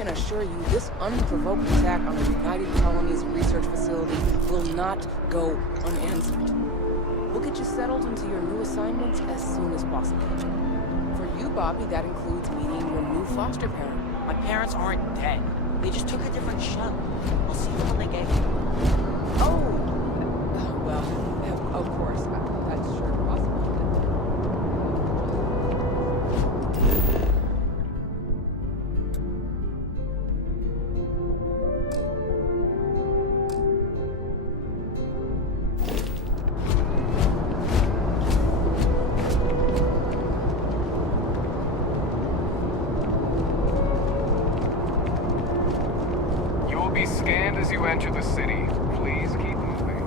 can assure you this unprovoked attack on the United Colonies Research Facility will not go unanswered. We'll get you settled into your new assignments as soon as possible. For you, Bobby, that includes meeting your new foster parent. My parents aren't dead. They just took a different shuttle. I'll see you when they get here. Oh, well, of course. That's sure possible. Be scanned as you enter the city. Please keep moving.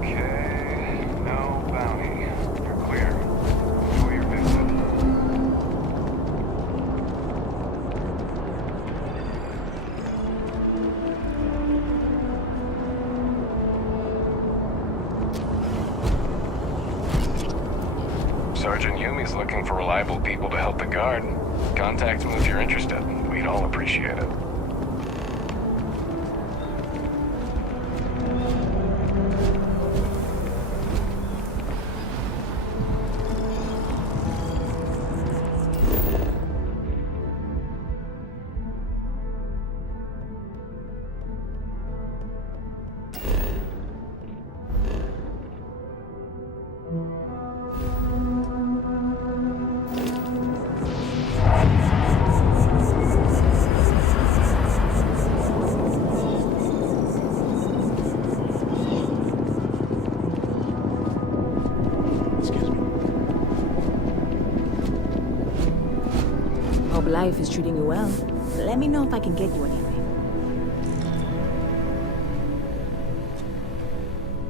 Okay, no bounty. You're clear. Enjoy your visit. Sergeant Yumi's looking for reliable people to help the guard. Contact him if you're interested. We'd all appreciate it. Hope life is treating you well. Let me know if I can get you anything.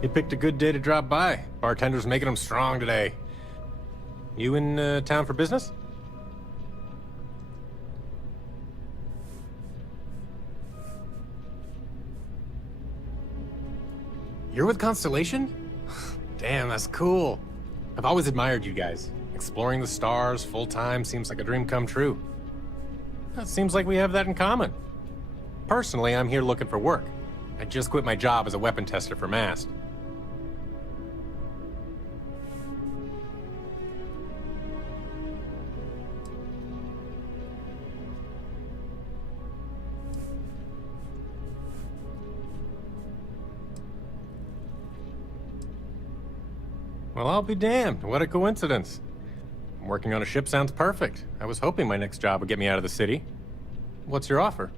You picked a good day to drop by. Bartender's making them strong today. You in town for business? You're with Constellation? Damn, that's cool. I've always admired you guys. Exploring the stars full-time seems like a dream come true. It seems like we have that in common. Personally, I'm here looking for work. I just quit my job as a weapon tester for Mast. Well, I'll be damned. What a coincidence. Working on a ship sounds perfect. I was hoping my next job would get me out of the city. What's your offer?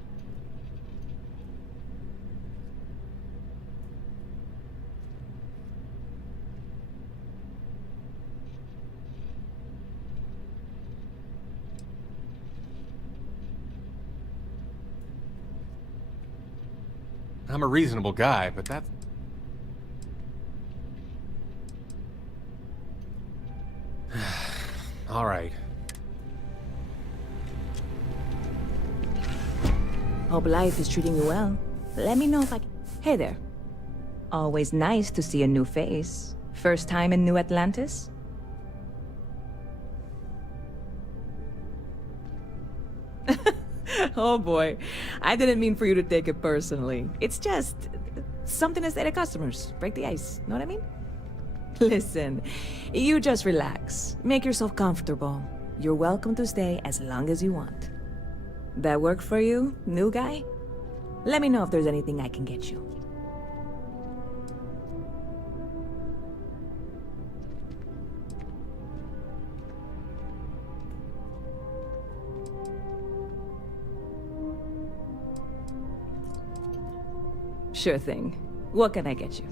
I'm a reasonable guy, but that's... All right. Hope life is treating you well. Let me know if I can... Hey there. Always nice to see a new face. First time in New Atlantis? Oh boy. I didn't mean for you to take it personally. It's just something to say to customers. Break the ice. Know what I mean? Listen, you just relax. Make yourself comfortable. You're welcome to stay as long as you want. That work for you, new guy? Let me know if there's anything I can get you. Sure thing. What can I get you?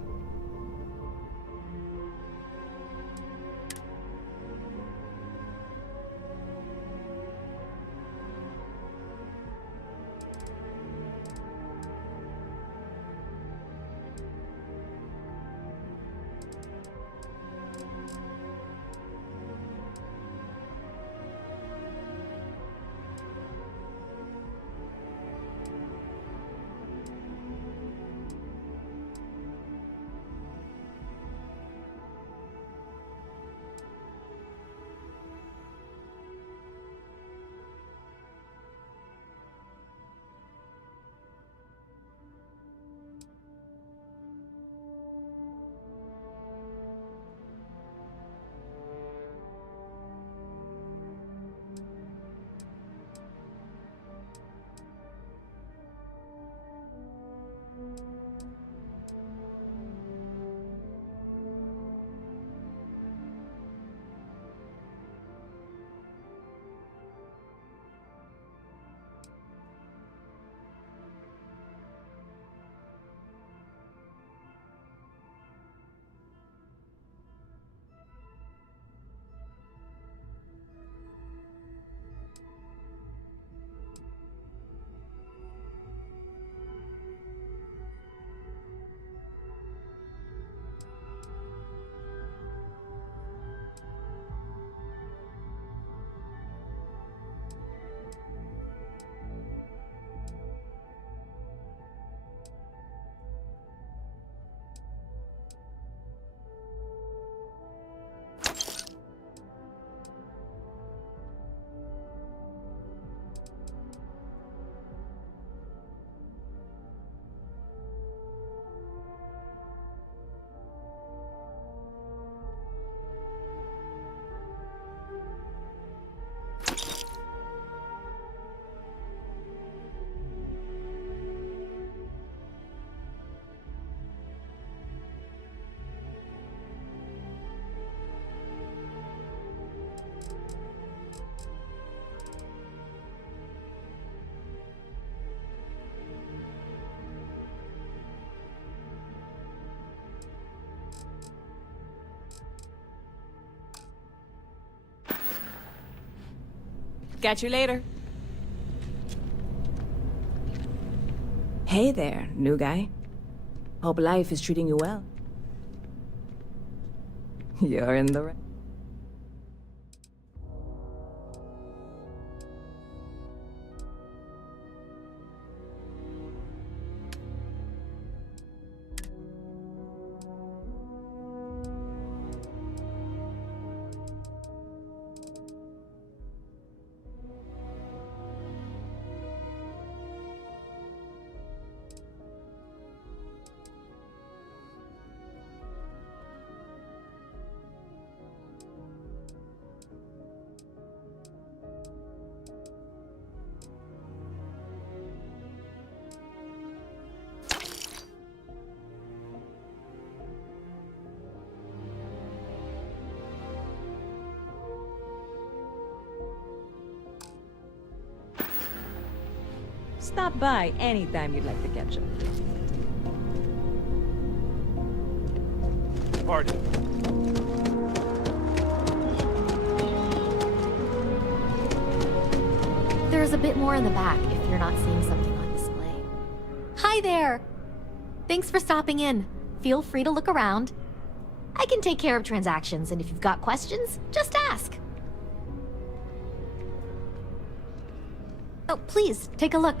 Catch you later. Hey there, new guy. Hope life is treating you well. You're in the right. Stop by anytime you'd like to catch up. Pardon. There's a bit more in the back if you're not seeing something on display. Hi there! Thanks for stopping in. Feel free to look around. I can take care of transactions, and if you've got questions, just ask. Oh, please, take a look.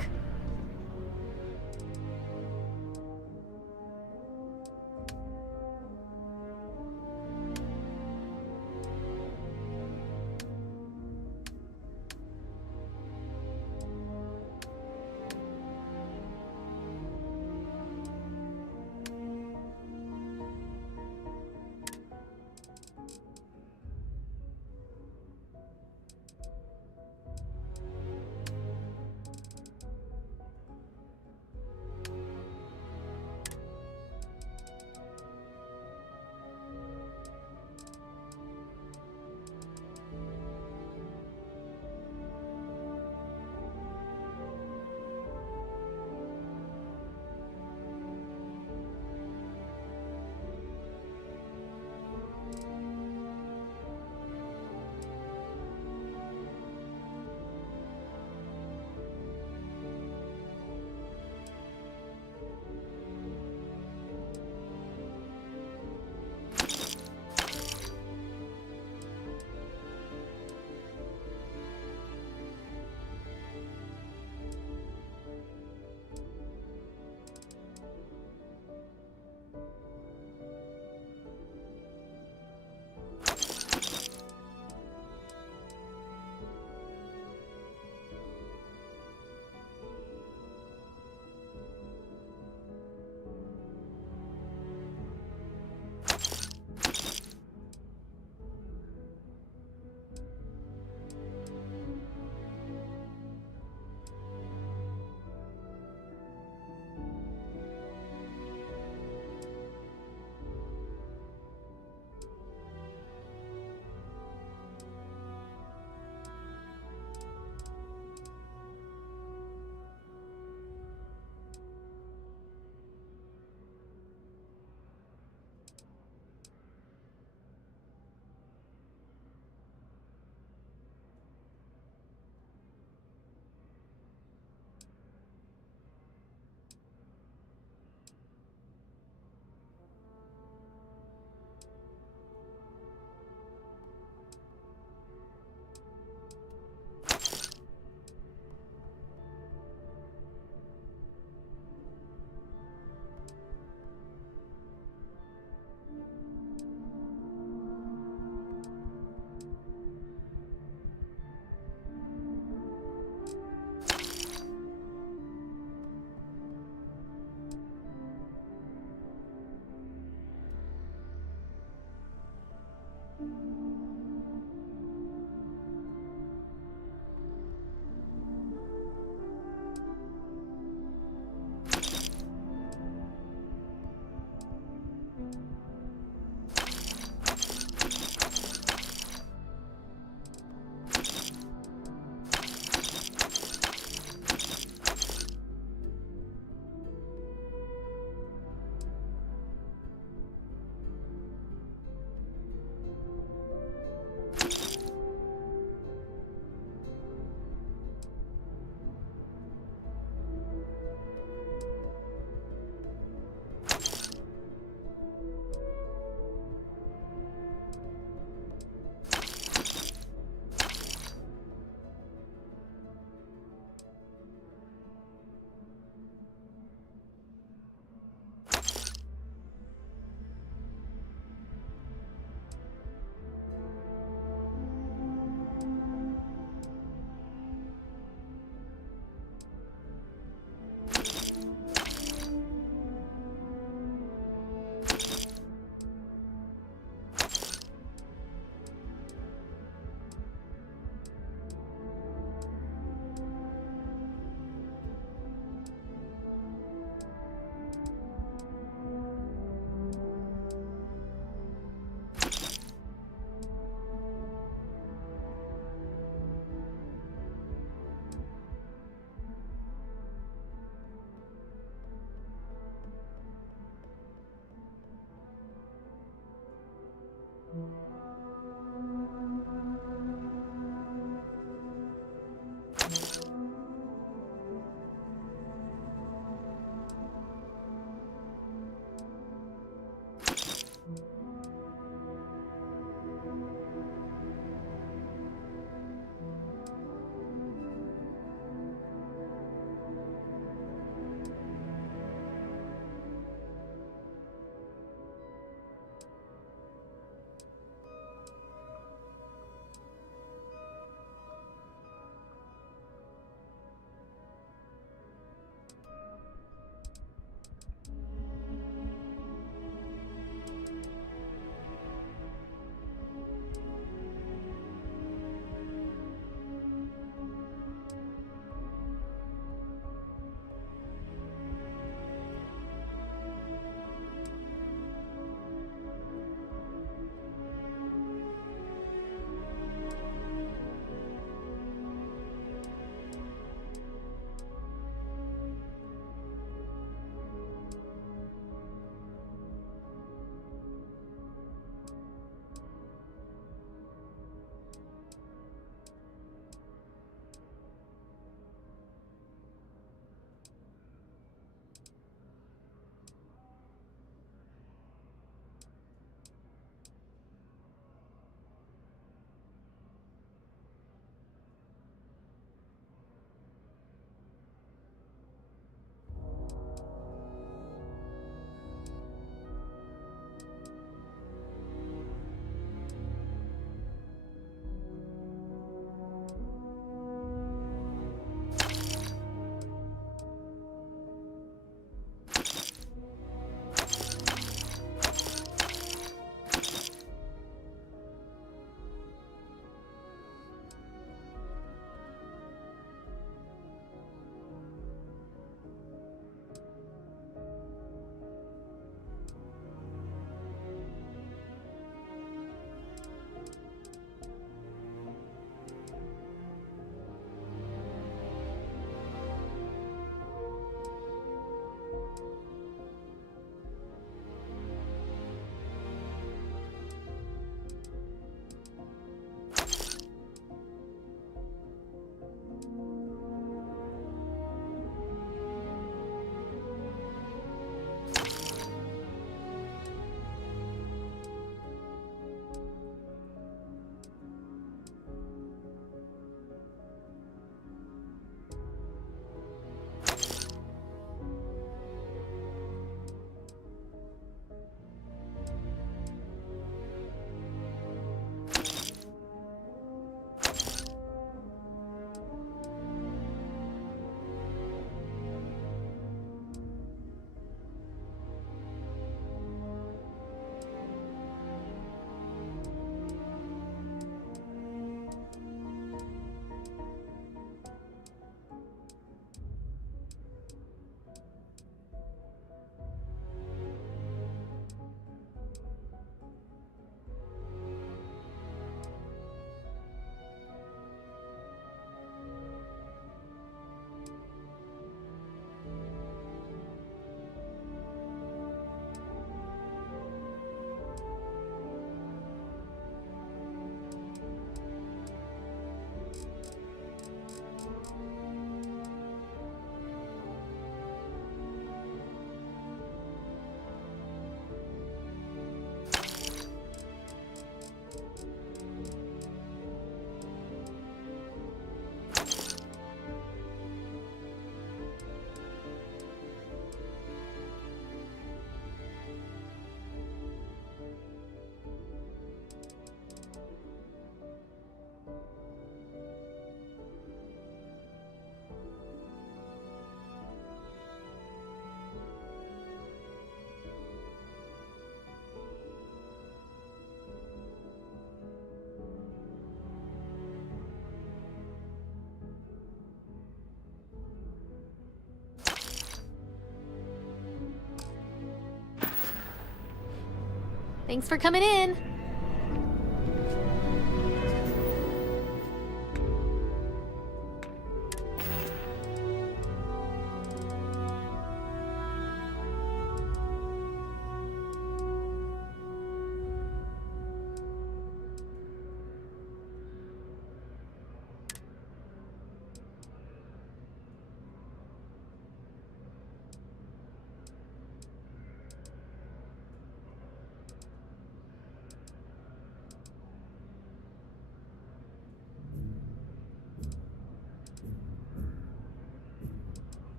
Thanks for coming in.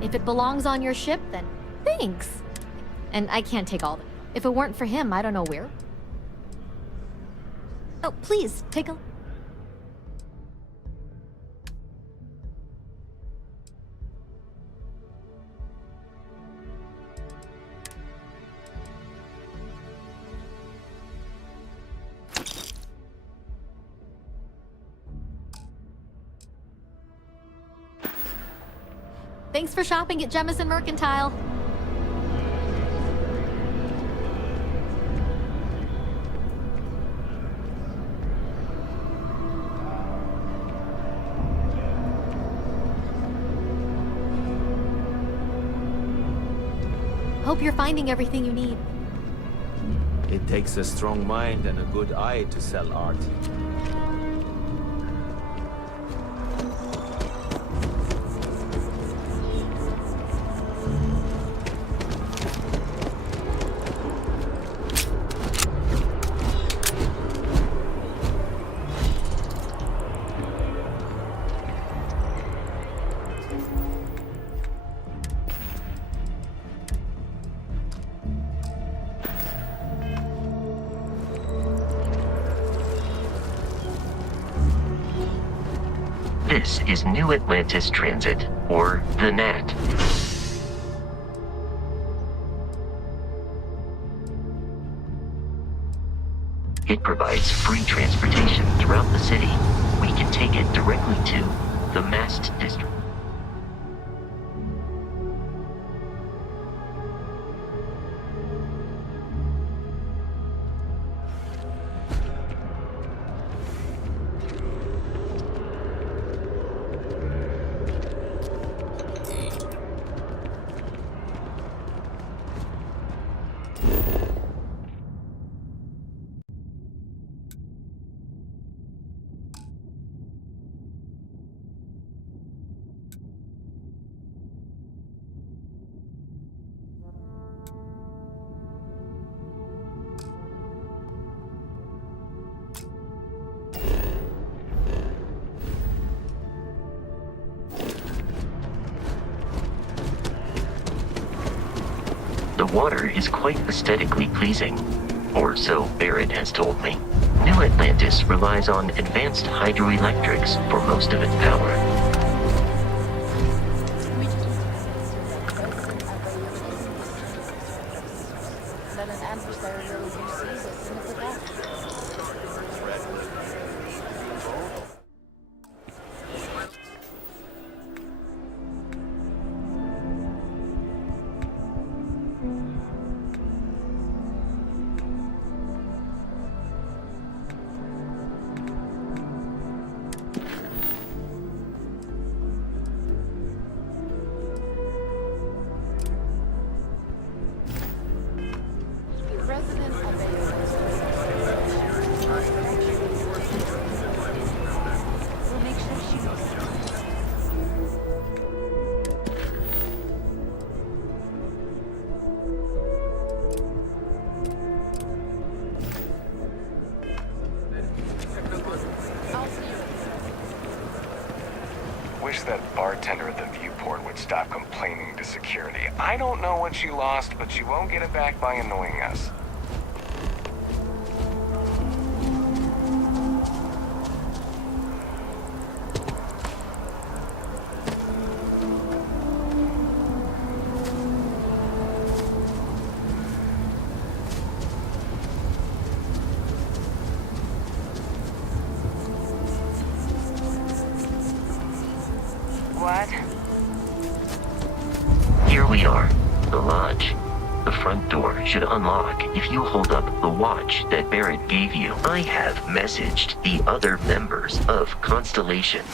If it belongs on your ship, then thanks. And I can't take all of it. If it weren't for him, I don't know where. Oh, please, take a... Thanks for shopping at Jemison Mercantile. Hope you're finding everything you need. It takes a strong mind and a good eye to sell art. This is New Atlantis Transit, or the NAT. It provides free transportation throughout the city. We can take it directly to the Mast District. water is quite aesthetically pleasing. Or so Barrett has told me. New Atlantis relies on advanced hydroelectrics for most of its power. Wish that bartender at the viewport would stop complaining to security. I don't know what she lost, but she won't get it back by annoying us. What? Here we are, the lodge. The front door should unlock if you hold up the watch that Barrett gave you. I have messaged the other members of Constellation.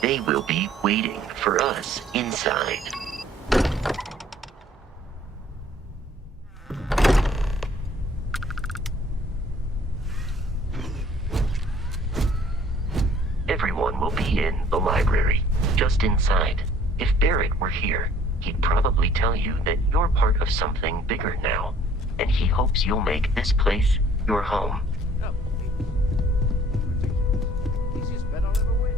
They will be waiting for us inside. Everyone will be in the library, just inside. If Barrett were here, he'd probably tell you that you're part of something bigger now, and he hopes you'll make this place your home. Easiest bet I'll ever win.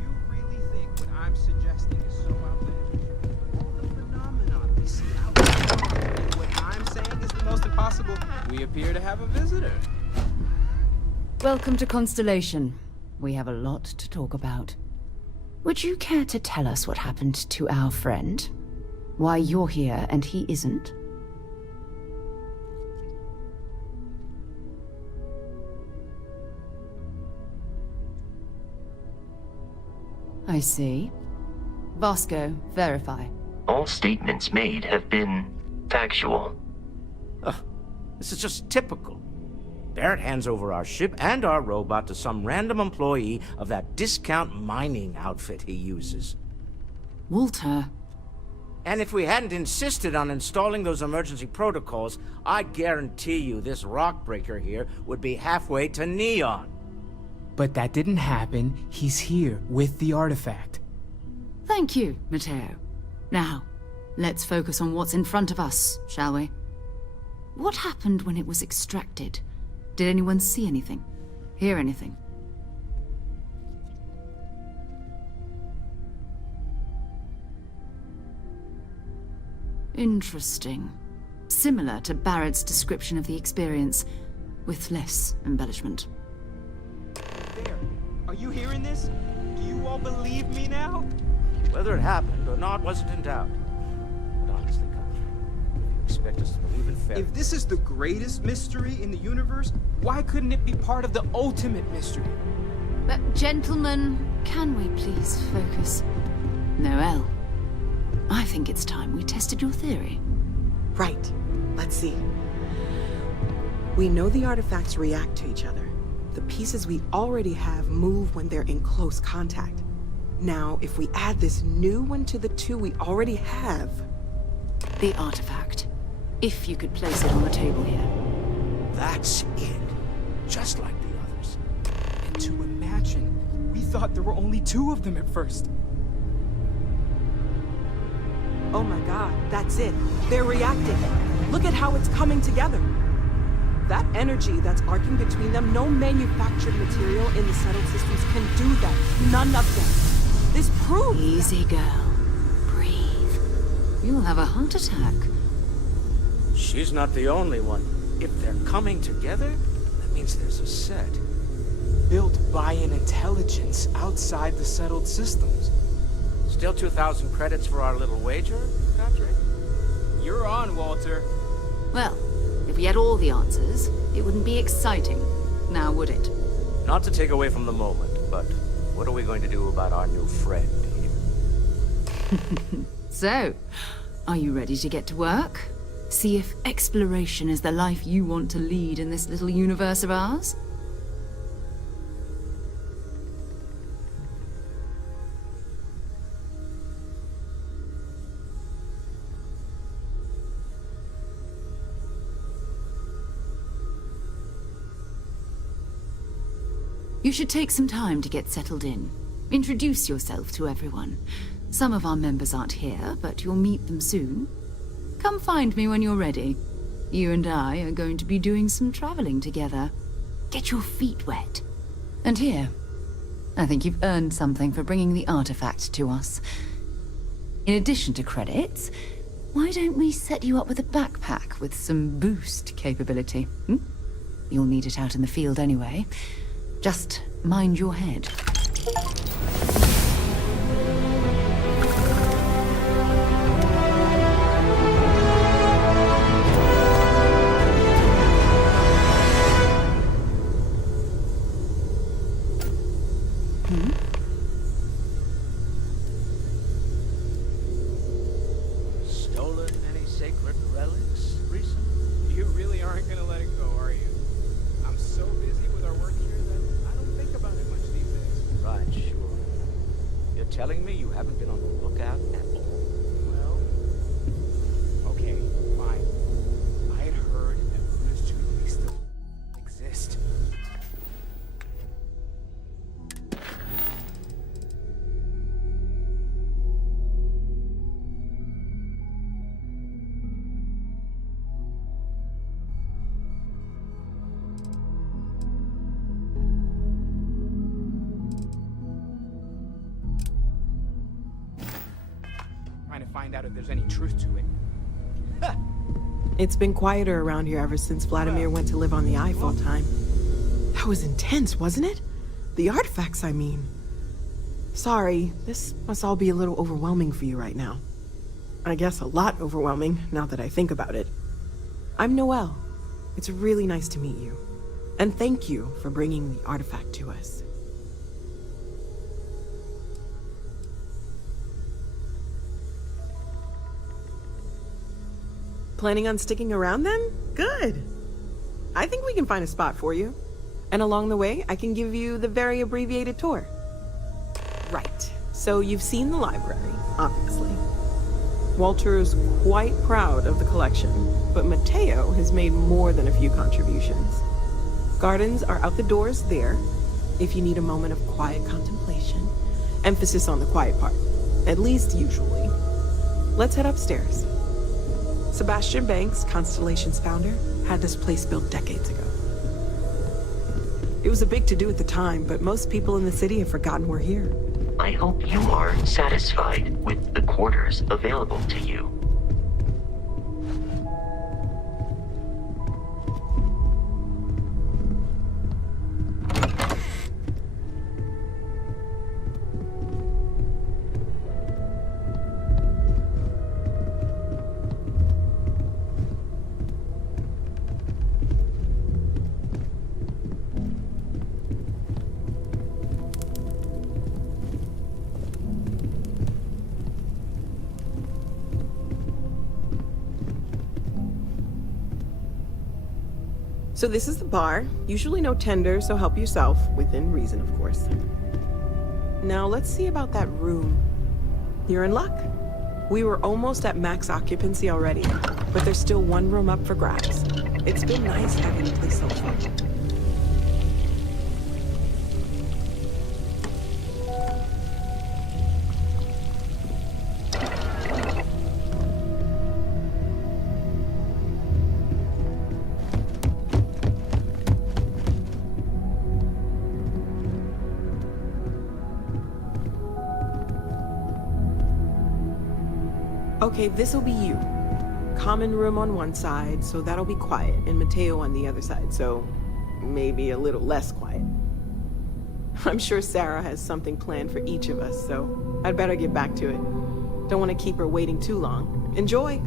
You really think what I'm suggesting is so outlandish? All the phenomena we see out there, and what I'm saying is the most impossible. We appear to have a visitor. Welcome to Constellation. We have a lot to talk about. Would you care to tell us what happened to our friend? Why you're here and he isn't? I see. Vasco, verify. All statements made have been factual. This is just typical. Barrett hands over our ship and our robot to some random employee of that discount mining outfit he uses. Walter. And if we hadn't insisted on installing those emergency protocols, I guarantee you this rock breaker here would be halfway to Neon. But that didn't happen. He's here with the artifact. Thank you, Matteo. Now, let's focus on what's in front of us, shall we? What happened when it was extracted? Did anyone see anything? Hear anything? Interesting. Similar to Barrett's description of the experience, with less embellishment. There. Are you hearing this? Do you all believe me now? Whether it happened or not wasn't in doubt. But honestly, Contra, if you expect us to believe in fairy If this is the greatest mystery in the universe, why couldn't it be part of the ultimate mystery? But gentlemen, can we please focus? Noel, I think it's time we tested your theory. Right. Let's see. We know the artifacts react to each other. The pieces we already have move when they're in close contact. Now, if we add this new one to the two we already have... The artifact. If you could place it on the table here. That's it. Just like the others. And to imagine, we thought there were only two of them at first. Oh my god, that's it. They're reacting. Look at how it's coming together. That energy that's arcing between them, no manufactured material in the settled systems can do that. None of them. This proves... Easy, girl. Breathe. You'll have a heart attack. She's not the only one. If they're coming together, that means there's a set. Built by an intelligence outside the settled systems. Still 2,000 credits for our little wager, Patrick? You're on, Walter. Well, if we had all the answers, it wouldn't be exciting, now would it? Not to take away from the moment, but what are we going to do about our new friend here? So, are you ready to get to work? See if exploration is the life you want to lead in this little universe of ours? You should take some time to get settled in. Introduce yourself to everyone. Some of our members aren't here, but you'll meet them soon. Come find me when you're ready. You and I are going to be doing some traveling together. Get your feet wet. And here, I think you've earned something for bringing the artifact to us. In addition to credits, why don't we set you up with a backpack with some boost capability? You'll need it out in the field anyway. Just mind your head. Stolen any sacred relics recently? You really aren't gonna let it go, are you? I'm so busy with our work here that I don't think about it much these days. Right, sure. You're telling me you haven't been on the lookout at all? Well, okay, fine. I had heard that Luna's jewelry still exist. Trying to find out if there's any truth to it. It's been quieter around here ever since Vladimir went to live on the Eye full time. That was intense, wasn't it? The artifacts, I mean. Sorry, this must all be a little overwhelming for you right now. I guess a lot overwhelming, now that I think about it. I'm Noelle. It's really nice to meet you. And thank you for bringing the artifact to us. Planning on sticking around then? Good. I think we can find a spot for you. And along the way, I can give you the very abbreviated tour. Right. So you've seen the library, obviously. Walter is quite proud of the collection, but Mateo has made more than a few contributions. Gardens are out the doors there, if you need a moment of quiet contemplation. Emphasis on the quiet part, at least usually. Let's head upstairs. Sebastian Banks, Constellation's founder, had this place built decades ago. It was a big to-do at the time, but most people in the city have forgotten we're here. I hope you are satisfied with the quarters available to you. So this is the bar. Usually no tender, so help yourself, within reason, of course. Now let's see about that room. You're in luck. We were almost at max occupancy already, but there's still one room up for grabs. It's been nice having the place so full. Okay, this'll be you. common room on one side, so that'll be quiet, and Mateo on the other side, so maybe a little less quiet. I'm sure Sarah has something planned for each of us, so I'd better get back to it. Don't want to keep her waiting too long. Enjoy!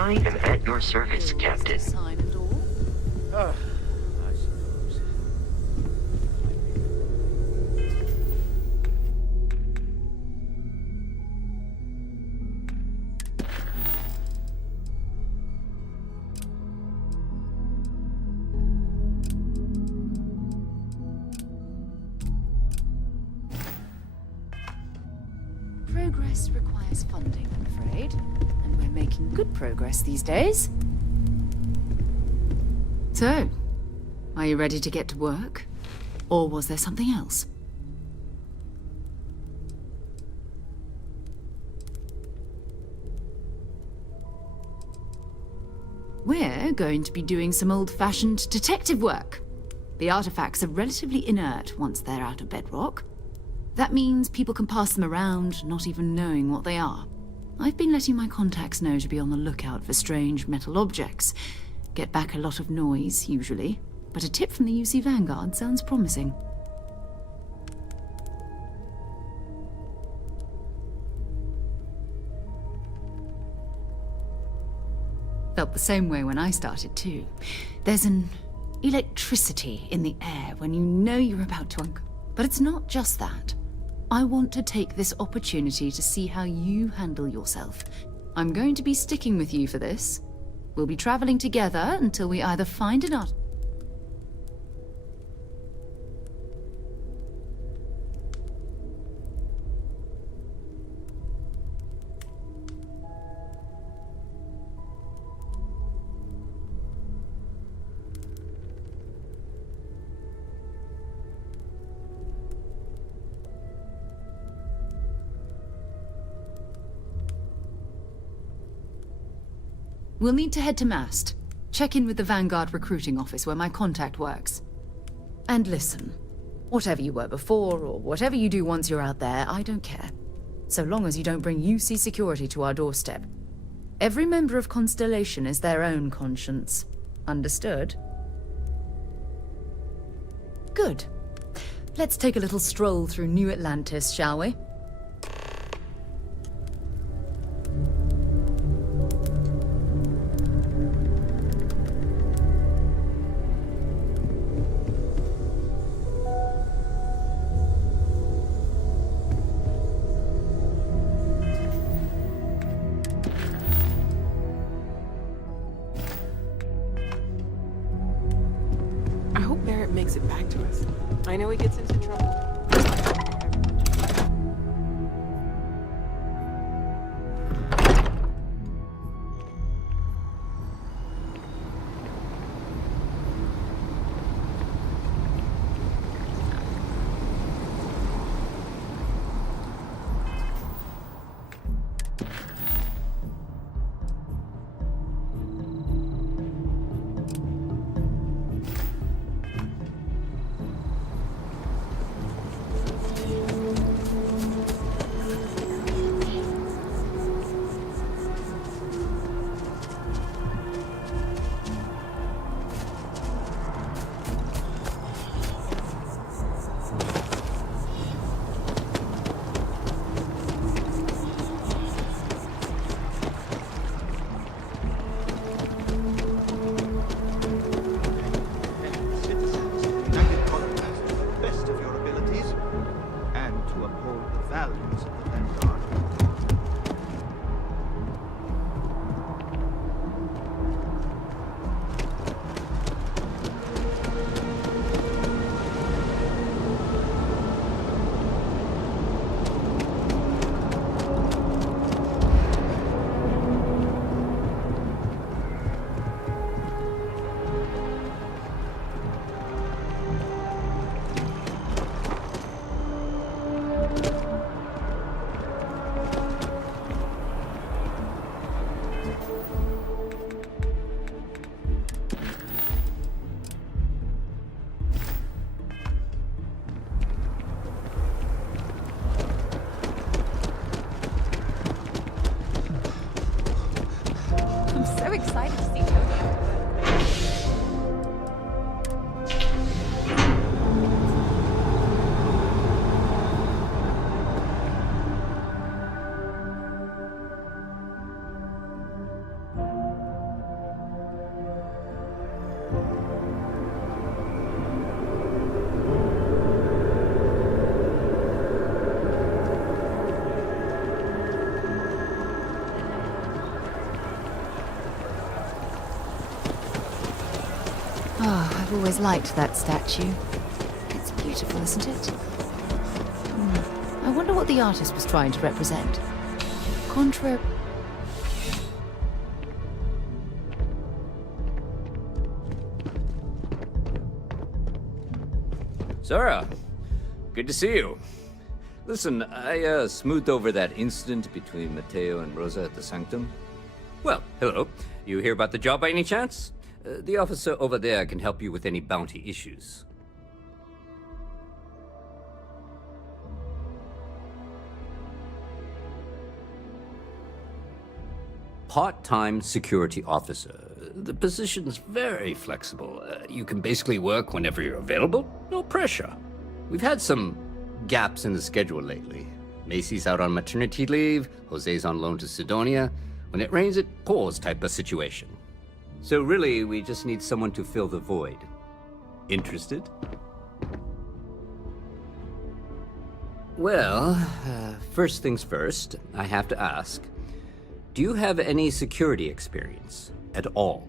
I am at your service, Captain. Sign and all. I suppose. Progress requires funding, I'm afraid. And we're making good progress these days. So, are you ready to get to work? Or was there something else? We're going to be doing some old-fashioned detective work. The artifacts are relatively inert once they're out of bedrock. That means people can pass them around, not even knowing what they are. I've been letting my contacts know to be on the lookout for strange metal objects. Get back a lot of noise, usually. But a tip from the UC Vanguard sounds promising. Felt the same way when I started, too. There's an electricity in the air when you know you're about to But it's not just that. I want to take this opportunity to see how you handle yourself. I'm going to be sticking with you for this. We'll be traveling together until we either find an art... We'll need to head to Mast. Check in with the Vanguard recruiting office where my contact works. And listen, whatever you were before, or whatever you do once you're out there, I don't care. So long as you don't bring UC security to our doorstep. Every member of Constellation is their own conscience. Understood? Good. Let's take a little stroll through New Atlantis, shall we? Makes it back to us. I know he gets into trouble. So excited to see Tokyo. Oh, I've always liked that statue. It's beautiful, isn't it? I wonder what the artist was trying to represent. Contra... Sarah, good to see you. Listen, I smoothed over that incident between Matteo and Rosa at the Sanctum. Well, hello. You hear about the job by any chance? The officer over there can help you with any bounty issues. Part-time security officer. The position's very flexible. You can basically work whenever you're available. No pressure. We've had some gaps in the schedule lately. Macy's out on maternity leave, Jose's on loan to Sidonia. When it rains, it pours type of situation. So really, we just need someone to fill the void. Interested? Well, first things first, I have to ask, do you have any security experience at all?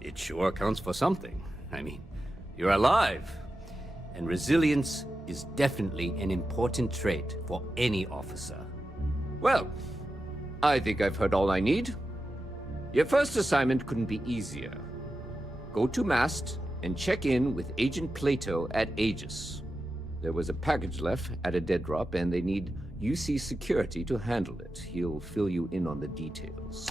It sure counts for something. I mean, you're alive. And resilience is definitely an important trait for any officer. Well, I think I've heard all I need. Your first assignment couldn't be easier. Go to Mast and check in with Agent Plato at Aegis. There was a package left at a dead drop, and they need UC security to handle it. He'll fill you in on the details.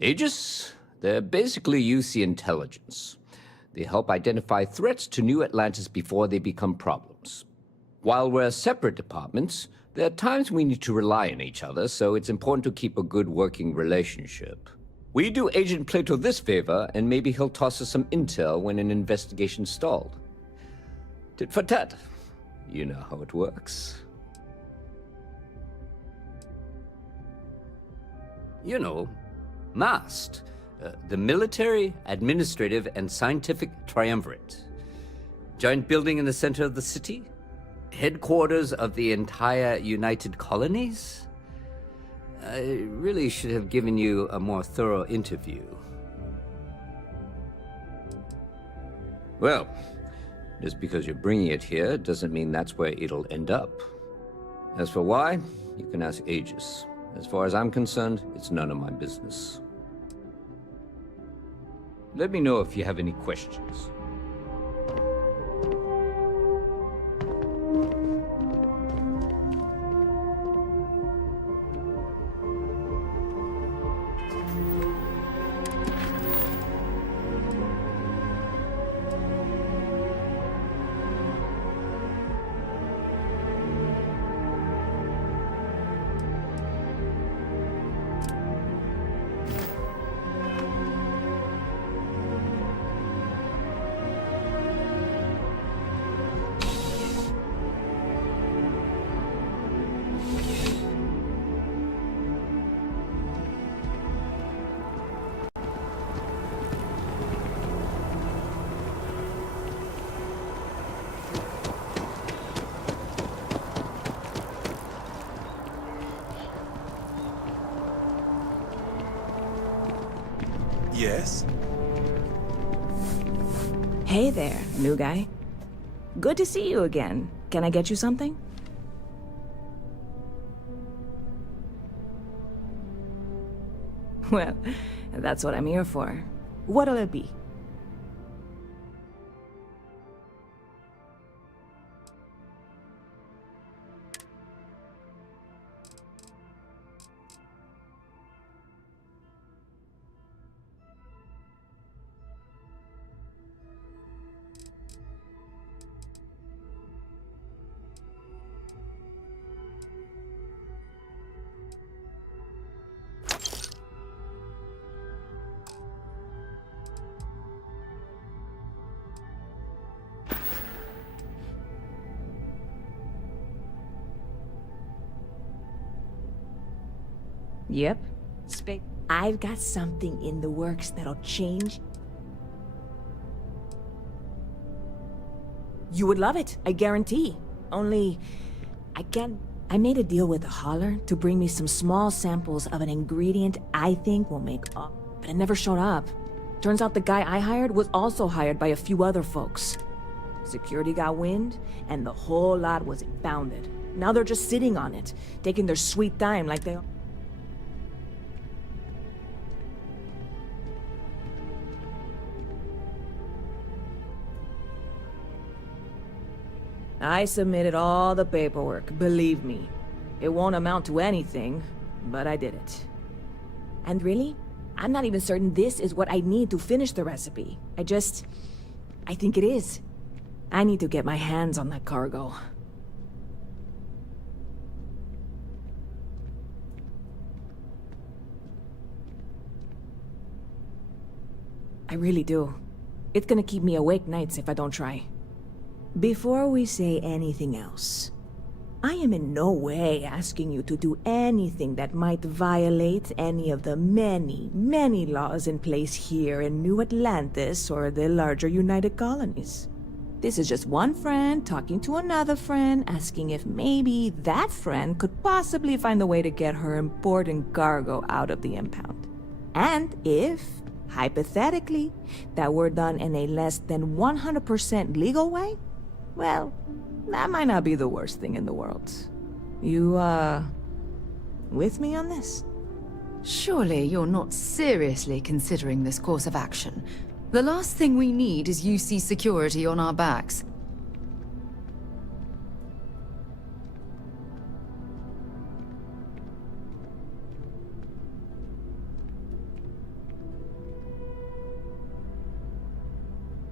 Aegis? They're basically UC intelligence. They help identify threats to New Atlantis before they become problems. While we're separate departments, there are times we need to rely on each other, so it's important to keep a good working relationship. We do Agent Plato this favor, and maybe he'll toss us some intel when an investigation stalled. Tit for tat. You know how it works. You know, MAST, the Military, Administrative, and Scientific Triumvirate. Giant building in the center of the city? Headquarters of the entire United Colonies? I really should have given you a more thorough interview. Well, just because you're bringing it here doesn't mean that's where it'll end up. As for why, you can ask Aegis. As far as I'm concerned, it's none of my business. Let me know if you have any questions. Yes? Hey there, new guy. Good to see you again. Can I get you something? Well, that's what I'm here for. What'll it be? Yep. I've got something in the works that'll change. You would love it, I guarantee. Only, I made a deal with the hauler to bring me some small samples of an ingredient I think will make up, but it never showed up. Turns out the guy I hired was also hired by a few other folks. Security got wind, and the whole lot was impounded. Now they're just sitting on it, taking their sweet time like they... I submitted all the paperwork, believe me. It won't amount to anything, but I did it. And really, I'm not even certain this is what I need to finish the recipe. I think it is. I need to get my hands on that cargo. I really do. It's gonna keep me awake nights if I don't try. Before we say anything else, I am in no way asking you to do anything that might violate any of the many, many laws in place here in New Atlantis or the larger United Colonies. This is just one friend talking to another friend, asking if maybe that friend could possibly find a way to get her important cargo out of the impound. And if, hypothetically, that were done in a less than 100% legal way, well, that might not be the worst thing in the world. You, with me on this? Surely you're not seriously considering this course of action. The last thing we need is UC security on our backs.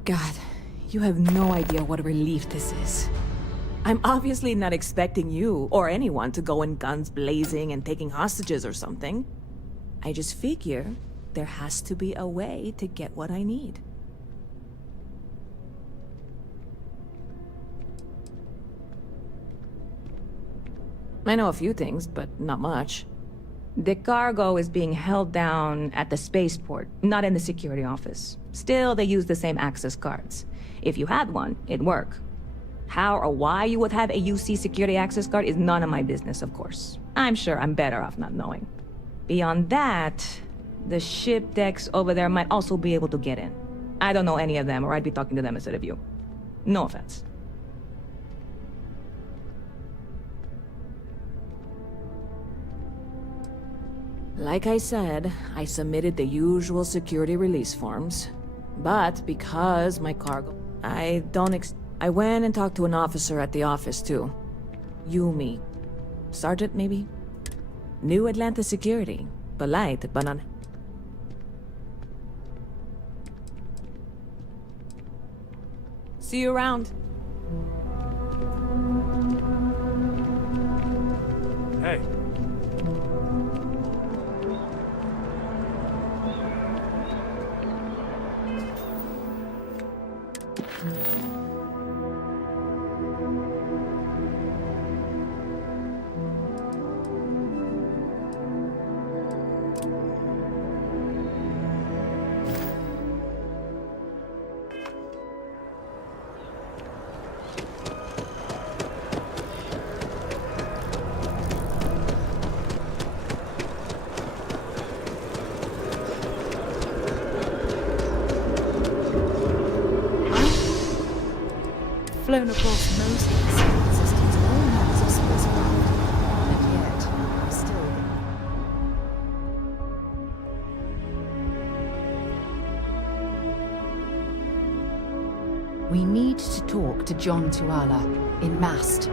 God, you have no idea what a relief this is. I'm obviously not expecting you or anyone to go in guns blazing and taking hostages or something. I just figure there has to be a way to get what I need. I know a few things, but not much. The cargo is being held down at the spaceport, not in the security office. Still, they use the same access cards. If you had one, it'd work. How or why you would have a UC security access card is none of my business, of course. I'm sure I'm better off not knowing. Beyond that, the ship decks over there might also be able to get in. I don't know any of them, or I'd be talking to them instead of you. No offense. Like I said, I submitted the usual security release forms. But because my cargo... I went and talked to an officer at the office, too. Yumi. Sergeant, maybe? New Atlanta Security. Polite, but on... See you around. Hey. Flown across most of the solar system's all maps of spacecraft, and yet, I'm still... We need to talk to John Tuala, in Mast.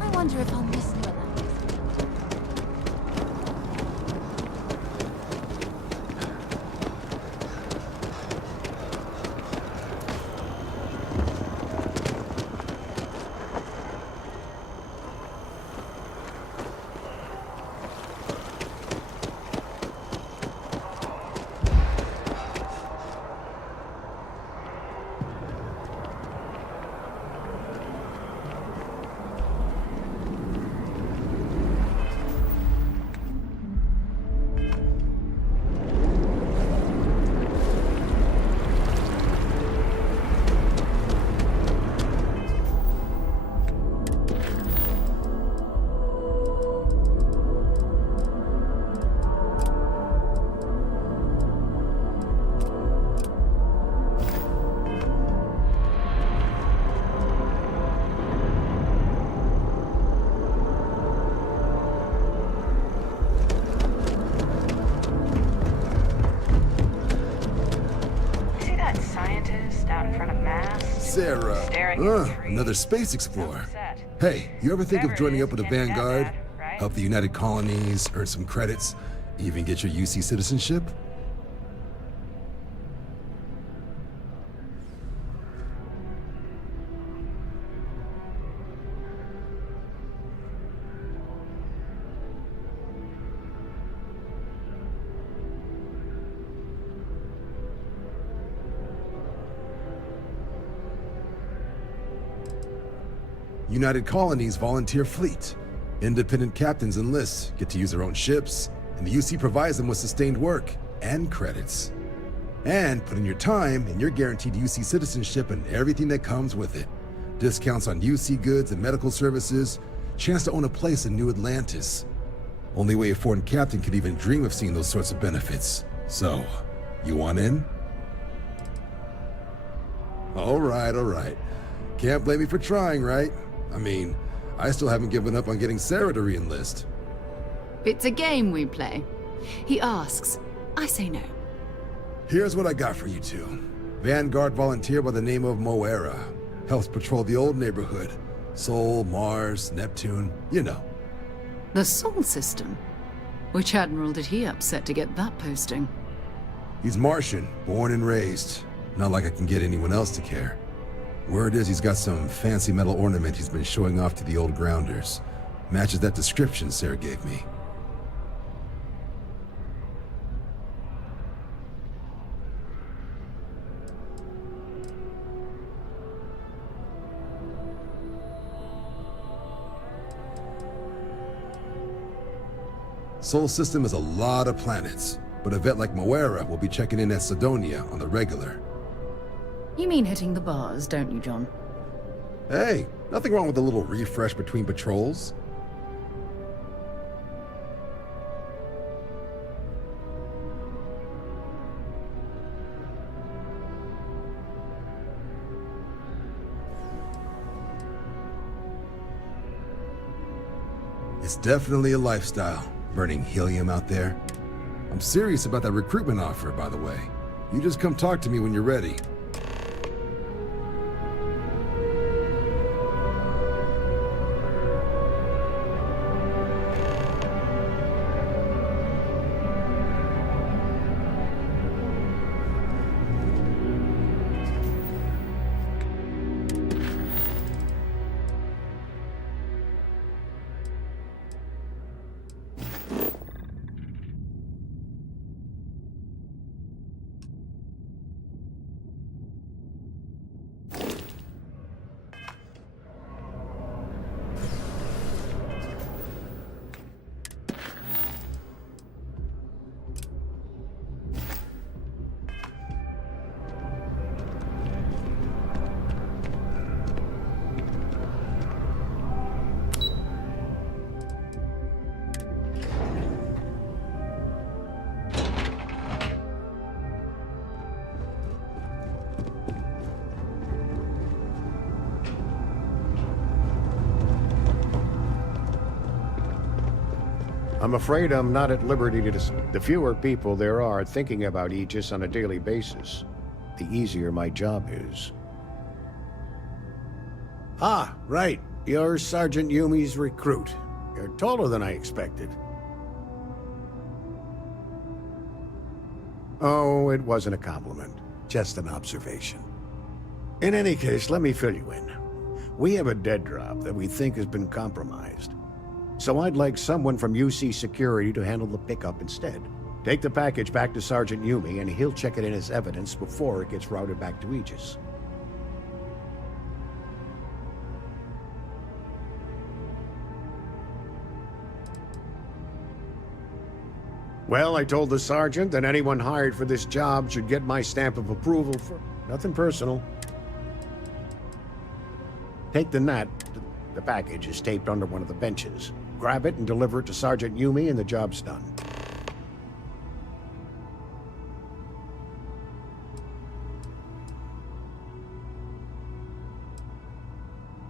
I wonder if I'll miss New Atlantis. Sarah. Another space explorer. Hey, you ever think of joining up with the Vanguard? Help the United Colonies, earn some credits, even get your UC citizenship? United Colonies volunteer fleet. Independent captains enlist, get to use their own ships, and the UC provides them with sustained work and credits. And put in your time, and you're guaranteed UC citizenship and everything that comes with it. Discounts on UC goods and medical services, chance to own a place in New Atlantis. Only way a foreign captain could even dream of seeing those sorts of benefits. So, you want in? All right. Can't blame me for trying, right? I mean, I still haven't given up on getting Sarah to re-enlist. It's a game we play. He asks, I say no. Here's what I got for you two. Vanguard volunteer by the name of Moera. Helps patrol the old neighborhood. Sol, Mars, Neptune, you know. The Sol system? Which admiral did he upset to get that posting? He's Martian, born and raised. Not like I can get anyone else to care. Word is he's got some fancy metal ornament he's been showing off to the old grounders. Matches that description Sarah gave me. Sol system is a lot of planets, but a vet like Moera will be checking in at Sidonia on the regular. You mean hitting the bars, don't you, John? Hey, nothing wrong with a little refresh between patrols. It's definitely a lifestyle, burning helium out there. I'm serious about that recruitment offer, by the way. You just come talk to me when you're ready. I'm afraid I'm not at liberty to the fewer people there are thinking about Aegis on a daily basis, the easier my job is. Ah, right. You're Sergeant Yumi's recruit. You're taller than I expected. Oh, it wasn't a compliment. Just an observation. In any case, let me fill you in. We have a dead drop that we think has been compromised. So I'd like someone from UC Security to handle the pickup instead. Take the package back to Sergeant Yumi and he'll check it in as evidence before it gets routed back to Aegis. Well, I told the sergeant that anyone hired for this job should get my stamp of approval for nothing personal. Take the net. The package is taped under one of the benches. Grab it and deliver it to Sergeant Yumi and the job's done.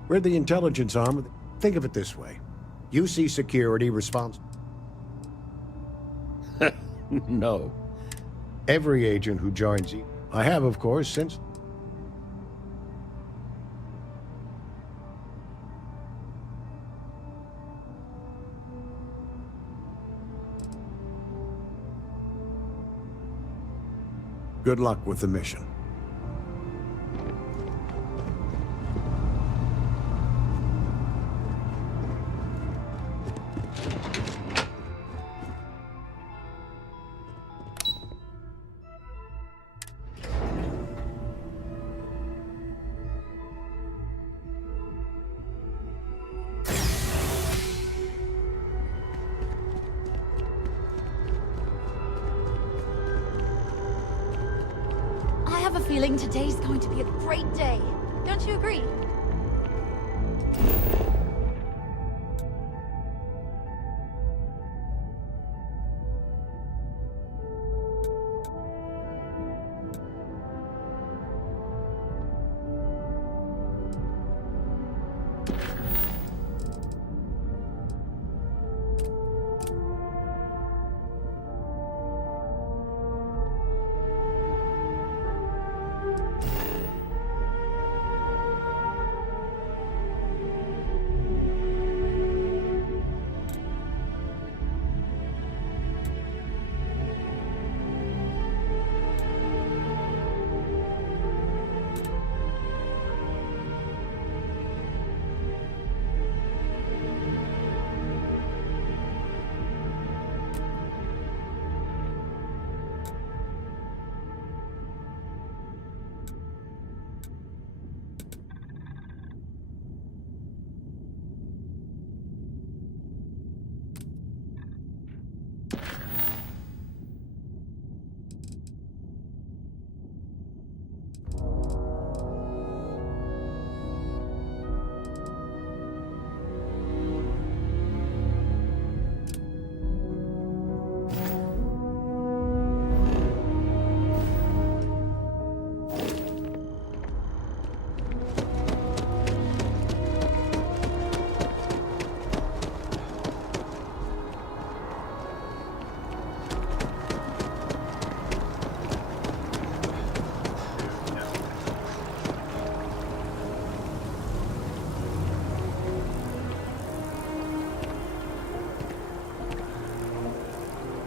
We're the intelligence arm. Think of it this way. UC Security responds. No. Every agent who joins you. I have, of course, since... Good luck with the mission. I have a feeling today's going to be a great day. Don't you agree?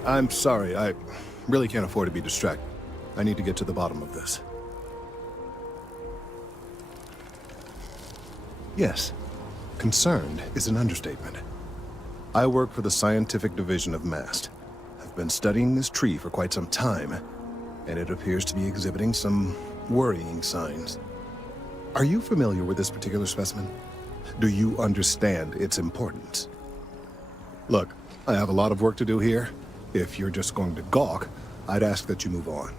I'm sorry, I really can't afford to be distracted. I need to get to the bottom of this. Yes, concerned is an understatement. I work for the scientific division of MAST. I've been studying this tree for quite some time, and it appears to be exhibiting some worrying signs. Are you familiar with this particular specimen? Do you understand its importance? Look, I have a lot of work to do here. If you're just going to gawk, I'd ask that you move on.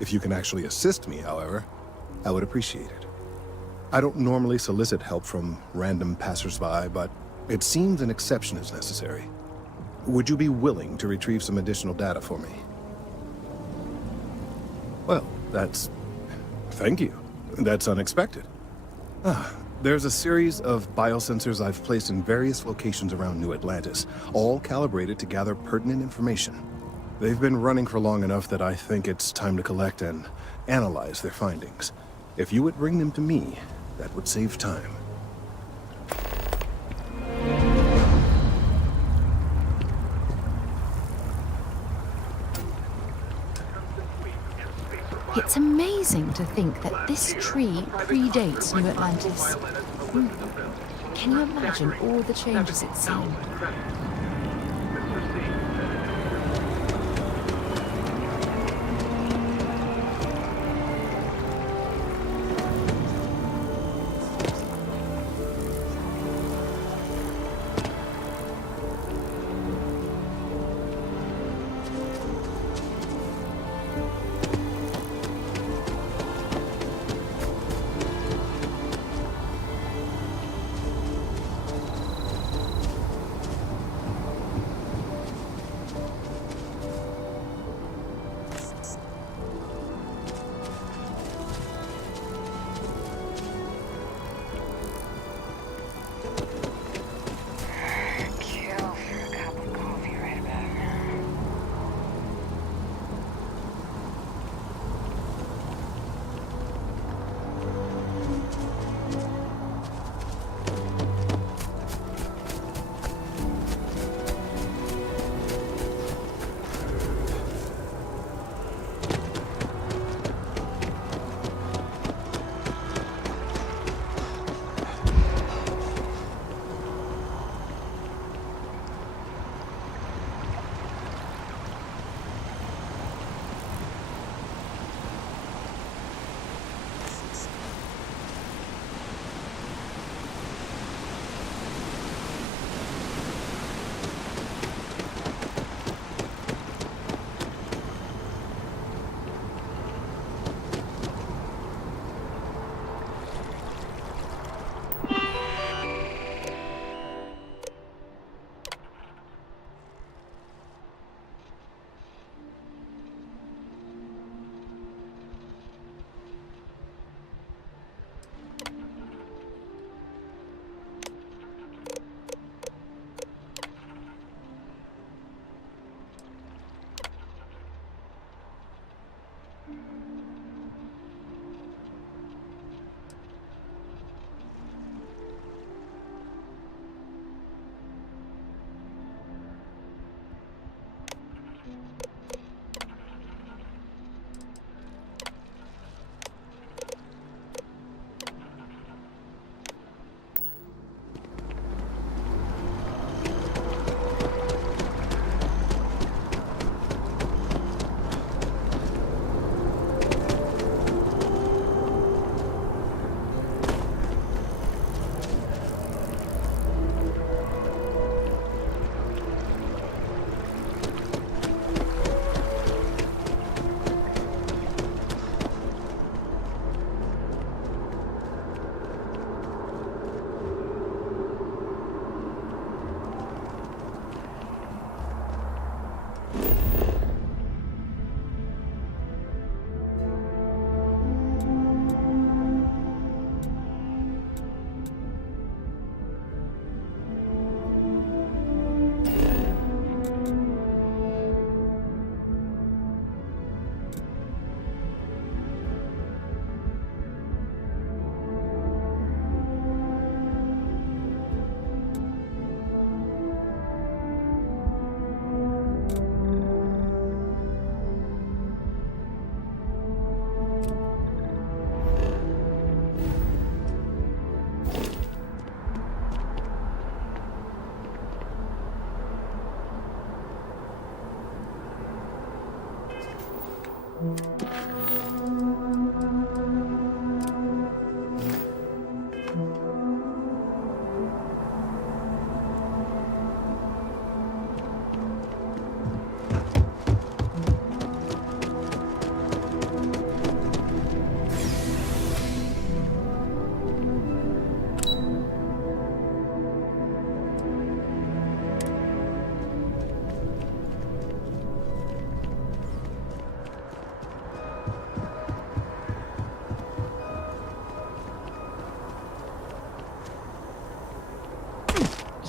If you can actually assist me, however, I would appreciate it. I don't normally solicit help from random passersby, but it seems an exception is necessary. Would you be willing to retrieve some additional data for me? Well, thank you. That's unexpected. There's a series of biosensors I've placed in various locations around New Atlantis, all calibrated to gather pertinent information. They've been running for long enough that I think it's time to collect and analyze their findings. If you would bring them to me, that would save time. It's amazing to think that this tree predates New Atlantis. Can you imagine all the changes it's seen?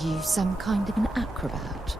You some kind of an acrobat?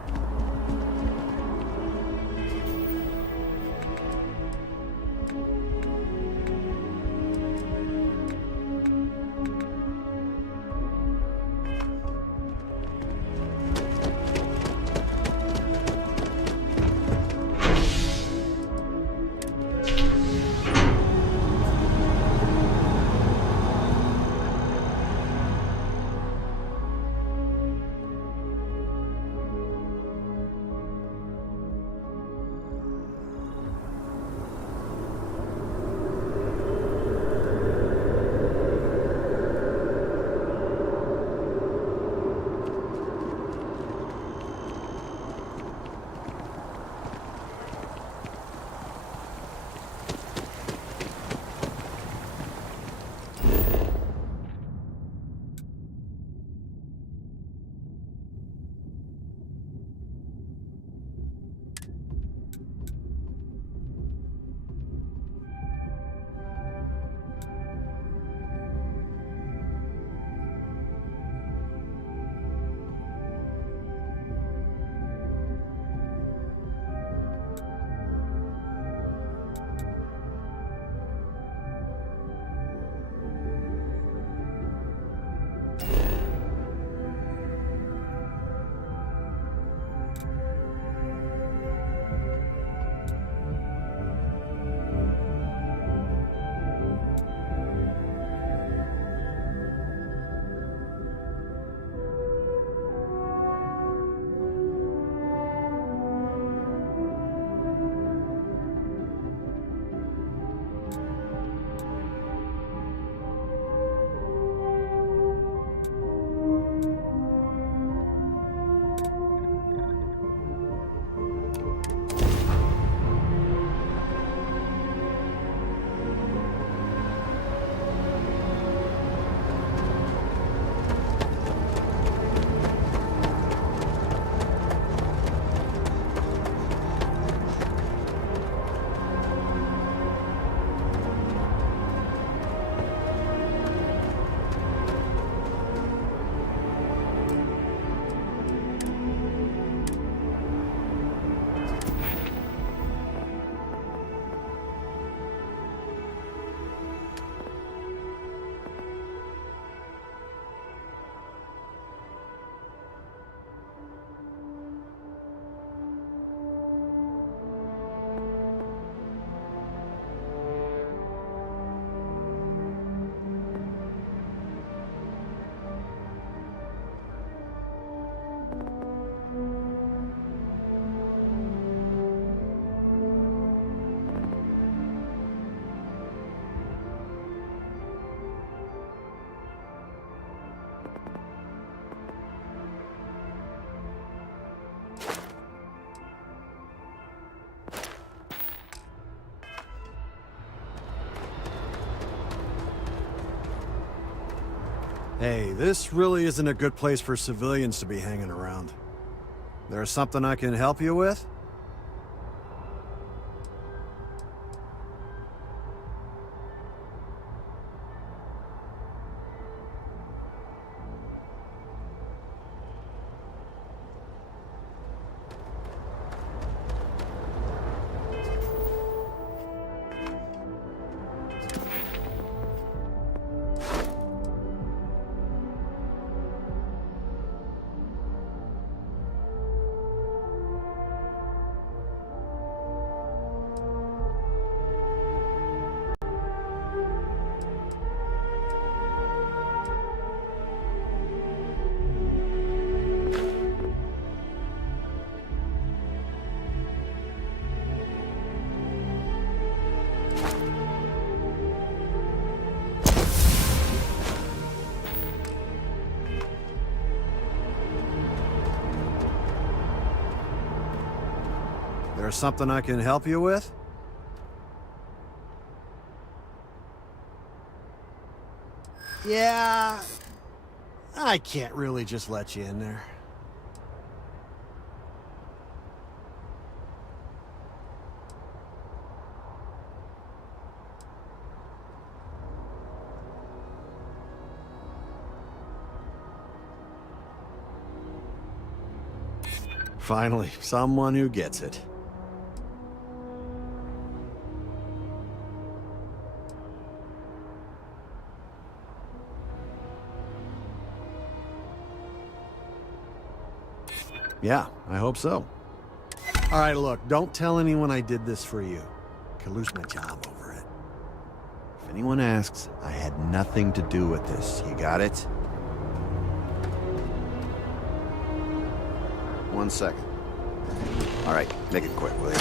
Hey, this really isn't a good place for civilians to be hanging around. There's something I can help you with? There's something I can help you with? Yeah, I can't really just let you in there. Finally, someone who gets it. Yeah, I hope so. All right, look, don't tell anyone I did this for you. Could lose my job over it. If anyone asks, I had nothing to do with this. You got it? 1 second. All right, make it quick, will you?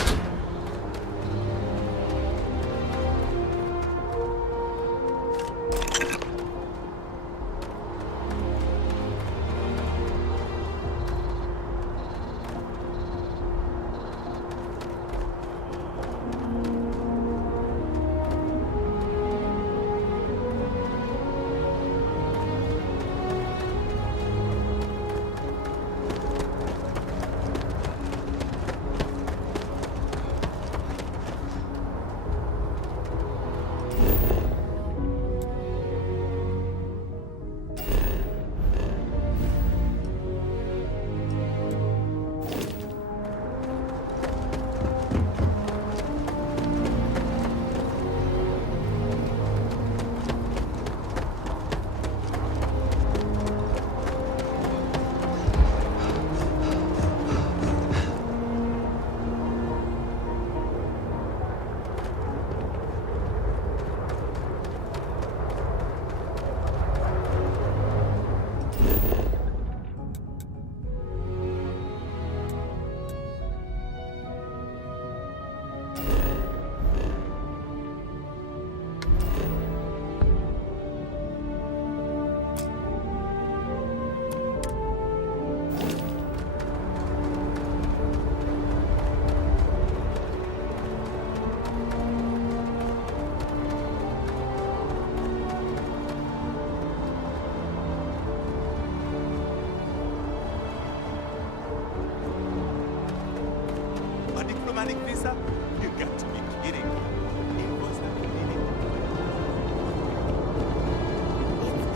Visa? You got to be kidding me.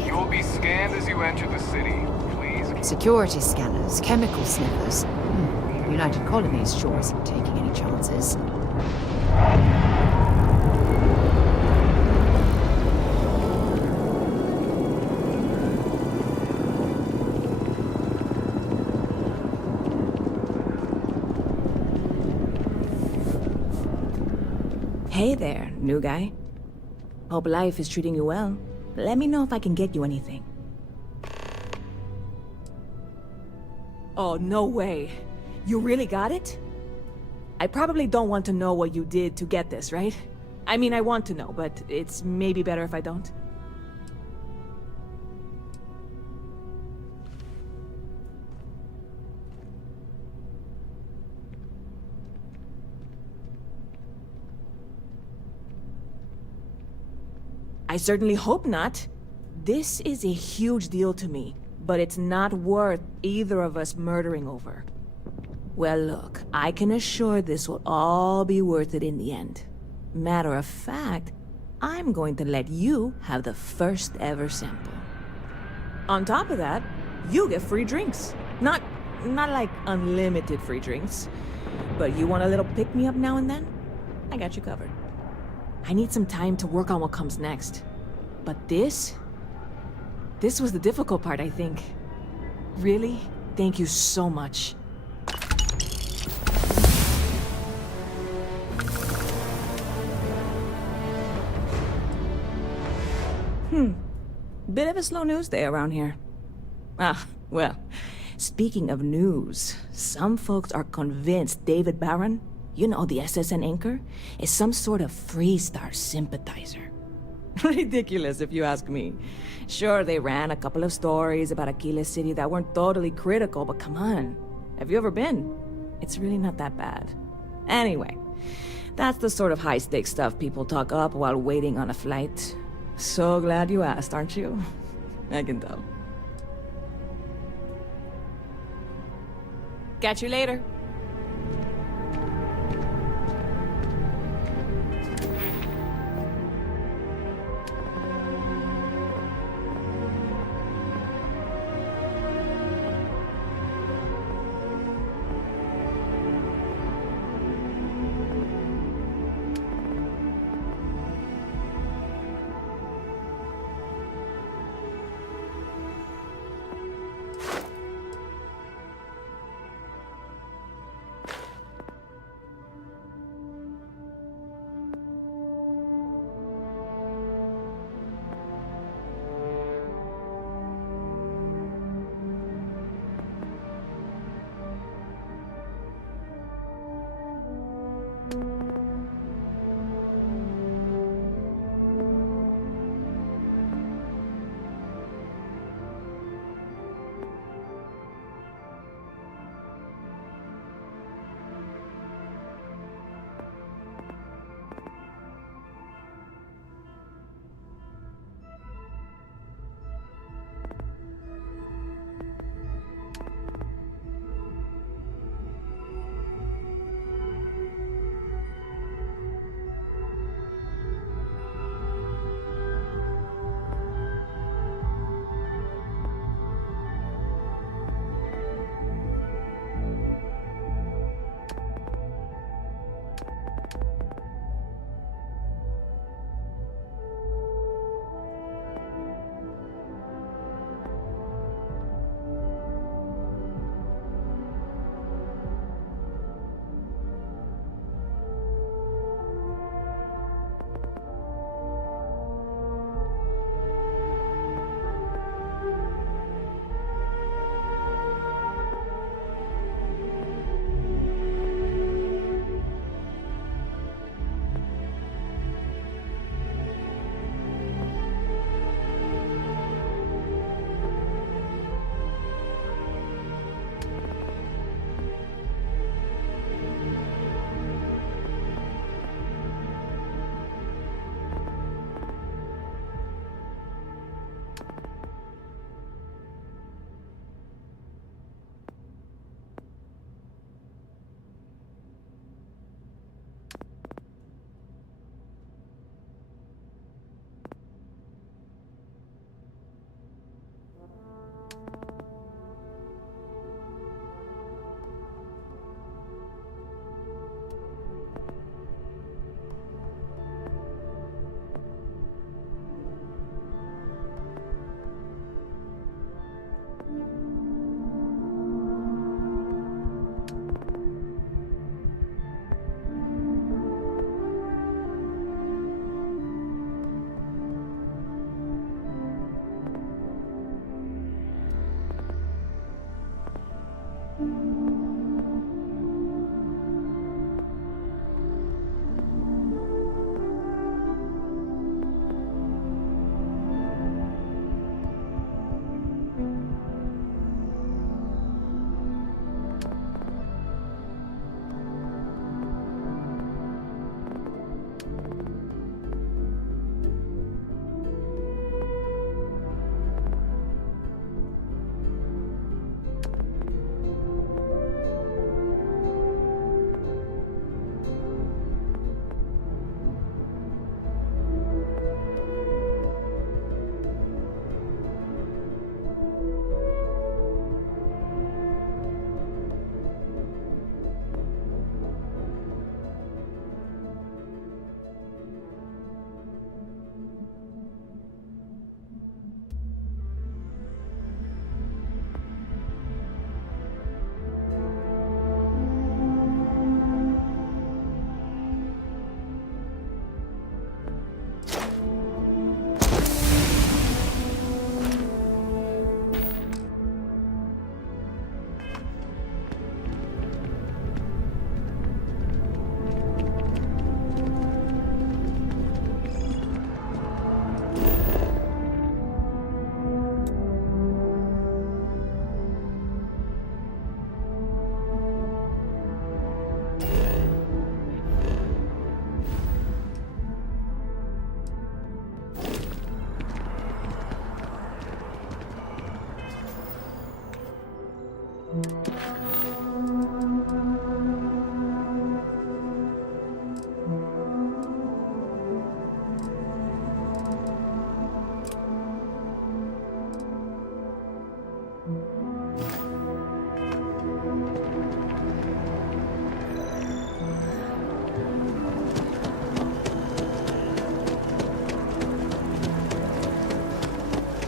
You will be scanned as you enter the city. Please. Security scanners, chemical sniffers. United Colonies sure isn't taking any chances. Hey there, new guy. Hope life is treating you well. Let me know if I can get you anything. Oh, no way. You really got it? I probably don't want to know what you did to get this, right? I mean, I want to know, but it's maybe better if I don't. I certainly hope not. This is a huge deal to me, but it's not worth either of us murdering over. Well, look, I can assure this will all be worth it in the end. Matter of fact, I'm going to let you have the first ever sample. On top of that, you get free drinks. Not like unlimited free drinks, but you want a little pick-me-up now and then? I got you covered. I need some time to work on what comes next. But this was the difficult part, I think. Really, thank you so much. Bit of a slow news day around here. Ah, well, speaking of news, some folks are convinced David Barron, you know, the SSN anchor, is some sort of Freestar sympathizer. Ridiculous, if you ask me. Sure, they ran a couple of stories about Aquila City that weren't totally critical, but come on. Have you ever been? It's really not that bad. Anyway, that's the sort of high-stakes stuff people talk up while waiting on a flight. So glad you asked, aren't you? I can tell. Catch you later.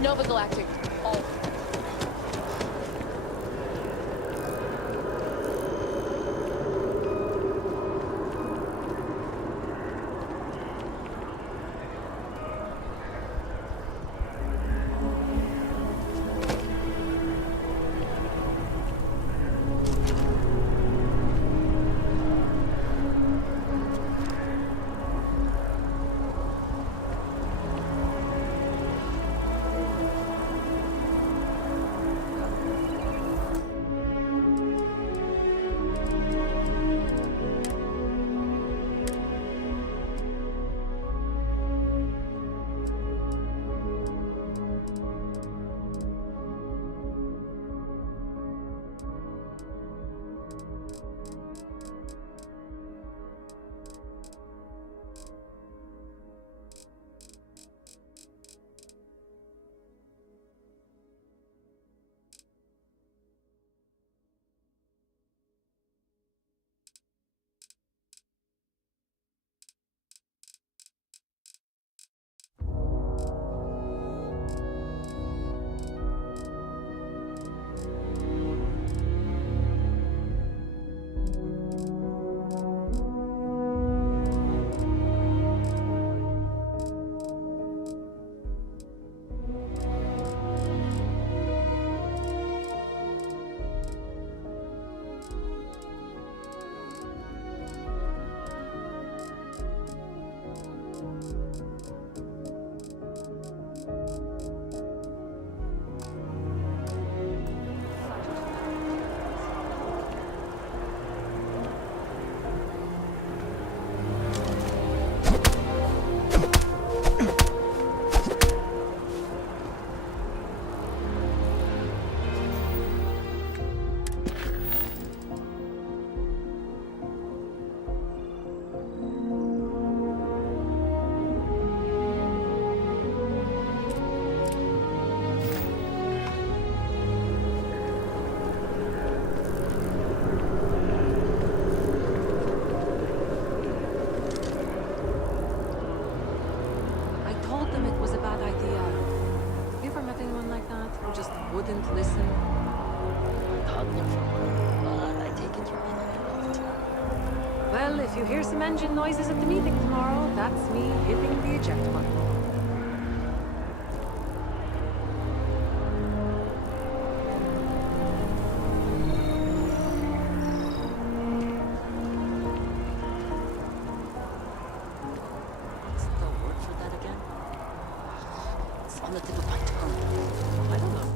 Nova Galactic. All. wouldn't listen. A toddler from home, but I take it you're in the middle. Well, if you hear some engine noises at the meeting tomorrow, that's me hitting the eject button. What's the word for that again? It's on the tip of my tongue. I don't know.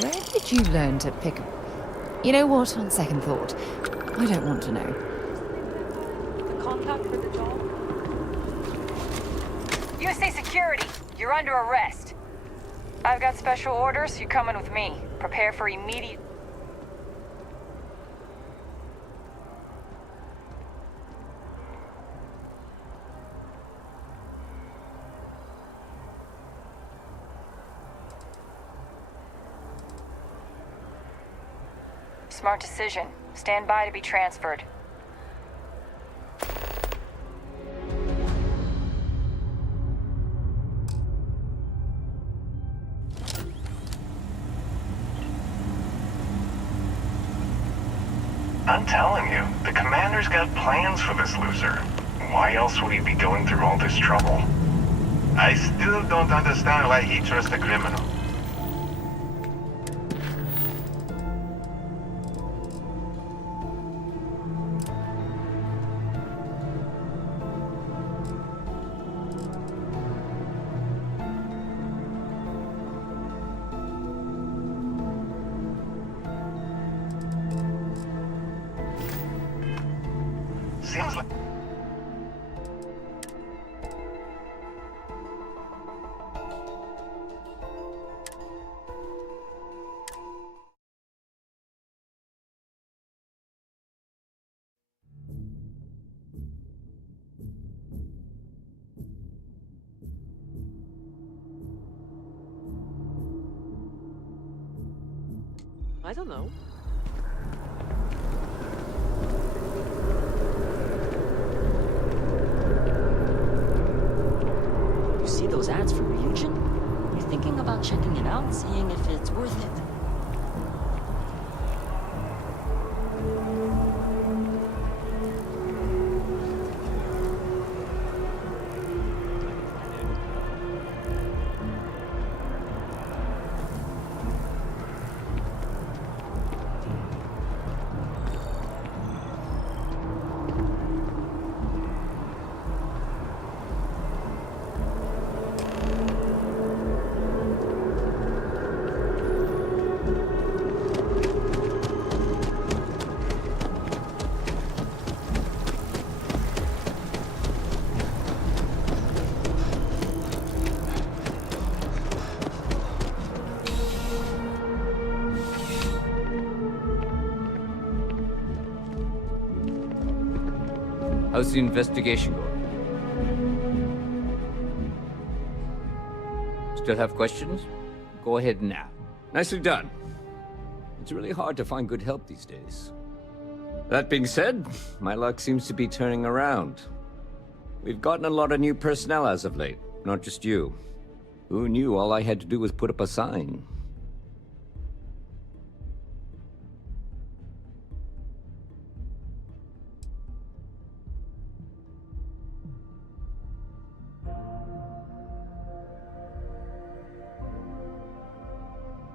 Where did you learn to pick a... You know what, on second thought, I don't want to know. The contact for the job? USA Security, you're under arrest. I've got special orders. You're coming with me. Prepare for immediate... Smart decision. Stand by to be transferred. I'm telling you, the commander's got plans for this loser. Why else would he be going through all this trouble? I still don't understand why he trusts a criminal. Seems like... I don't know. You see those ads for Ryujin? You thinking about checking it out, seeing if it's worth it? How's the investigation going? Still have questions? Go ahead and ask. Nicely done. It's really hard to find good help these days. That being said, my luck seems to be turning around. We've gotten a lot of new personnel as of late, not just you. Who knew all I had to do was put up a sign?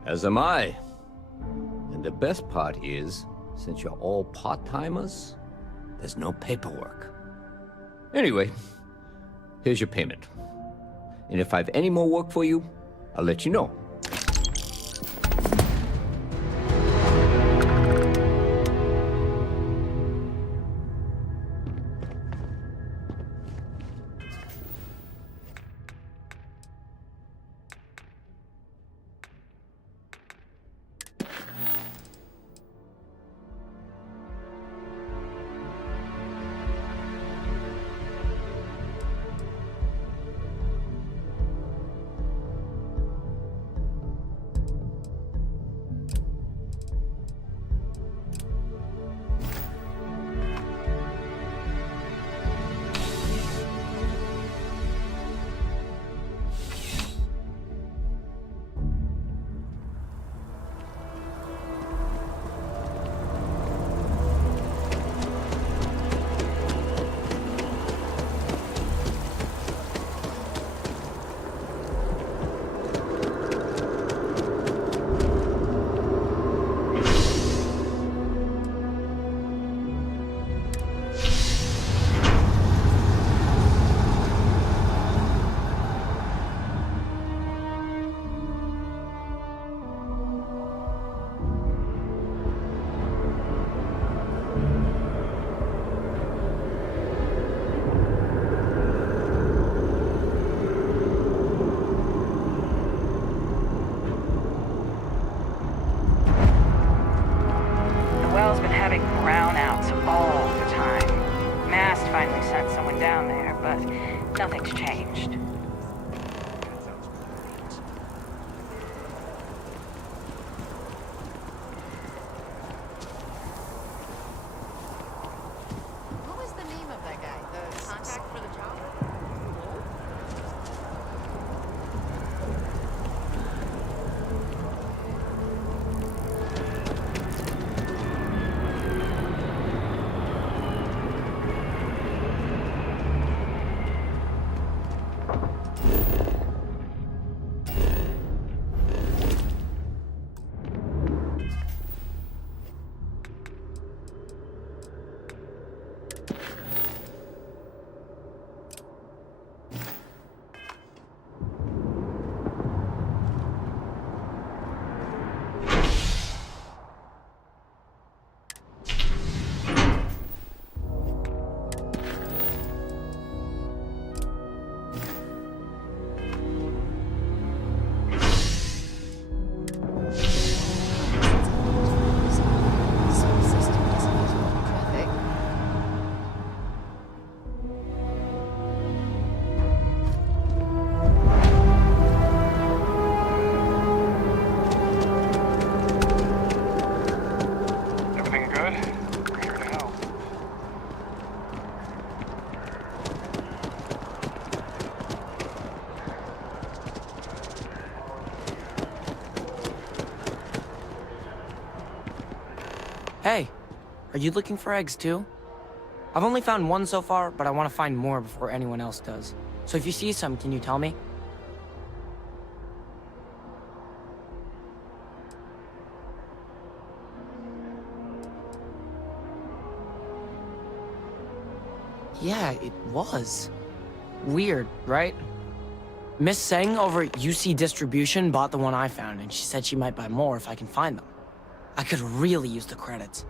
As am I. And the best part is, since you're all part-timers, there's no paperwork. Anyway, here's your payment. And if I have any more work for you, I'll let you know. Hey, are you looking for eggs too? I've only found one so far, but I want to find more before anyone else does. So if you see some, can you tell me? Yeah, it was. Weird, right? Miss Seng over at UC Distribution bought the one I found, and she said she might buy more if I can find them. I could really use the credits.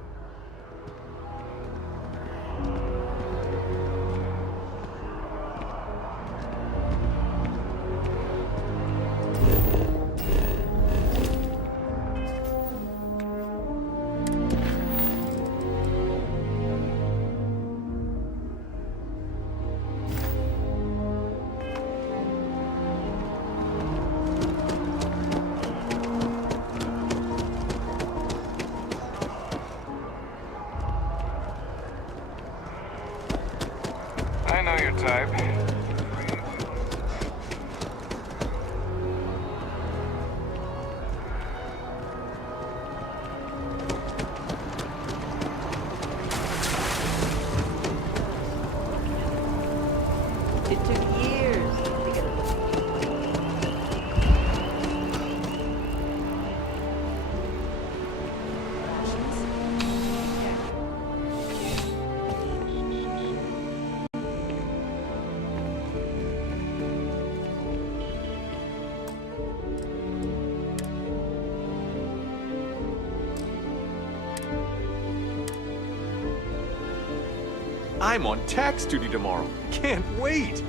I know your type. It took years to get a I'm on tax duty tomorrow. Can't wait.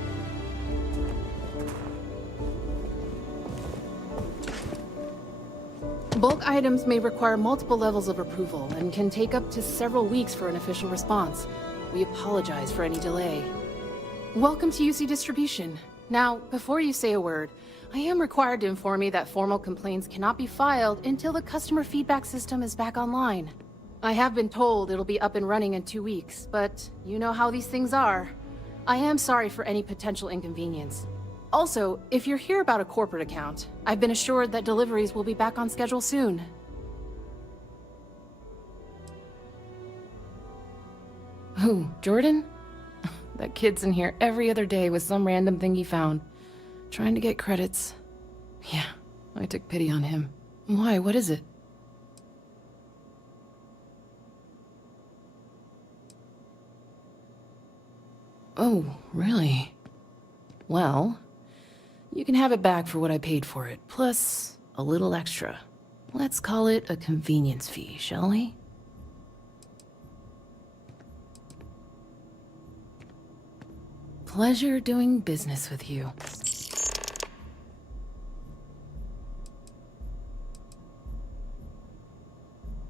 Bulk items may require multiple levels of approval and can take up to several weeks for an official response. We apologize for any delay. Welcome to UC Distribution. Now, before you say a word, I am required to inform you that formal complaints cannot be filed until the customer feedback system is back online. I have been told it'll be up and running in 2 weeks, but you know how these things are. I am sorry for any potential inconvenience. Also, if you're here about a corporate account, I've been assured that deliveries will be back on schedule soon. Who, Jordan? That kid's in here every other day with some random thing he found. Trying to get credits. Yeah, I took pity on him. Why, what is it? Oh, really? Well, you can have it back for what I paid for it, plus a little extra. Let's call it a convenience fee, shall we? Pleasure doing business with you.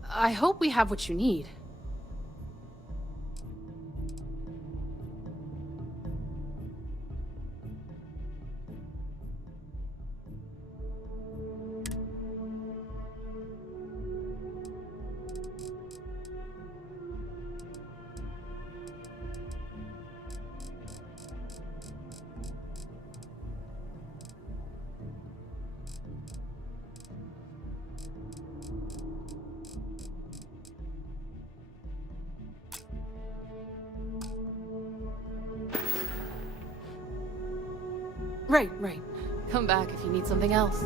I hope we have what you need. Right. Come back if you need something else.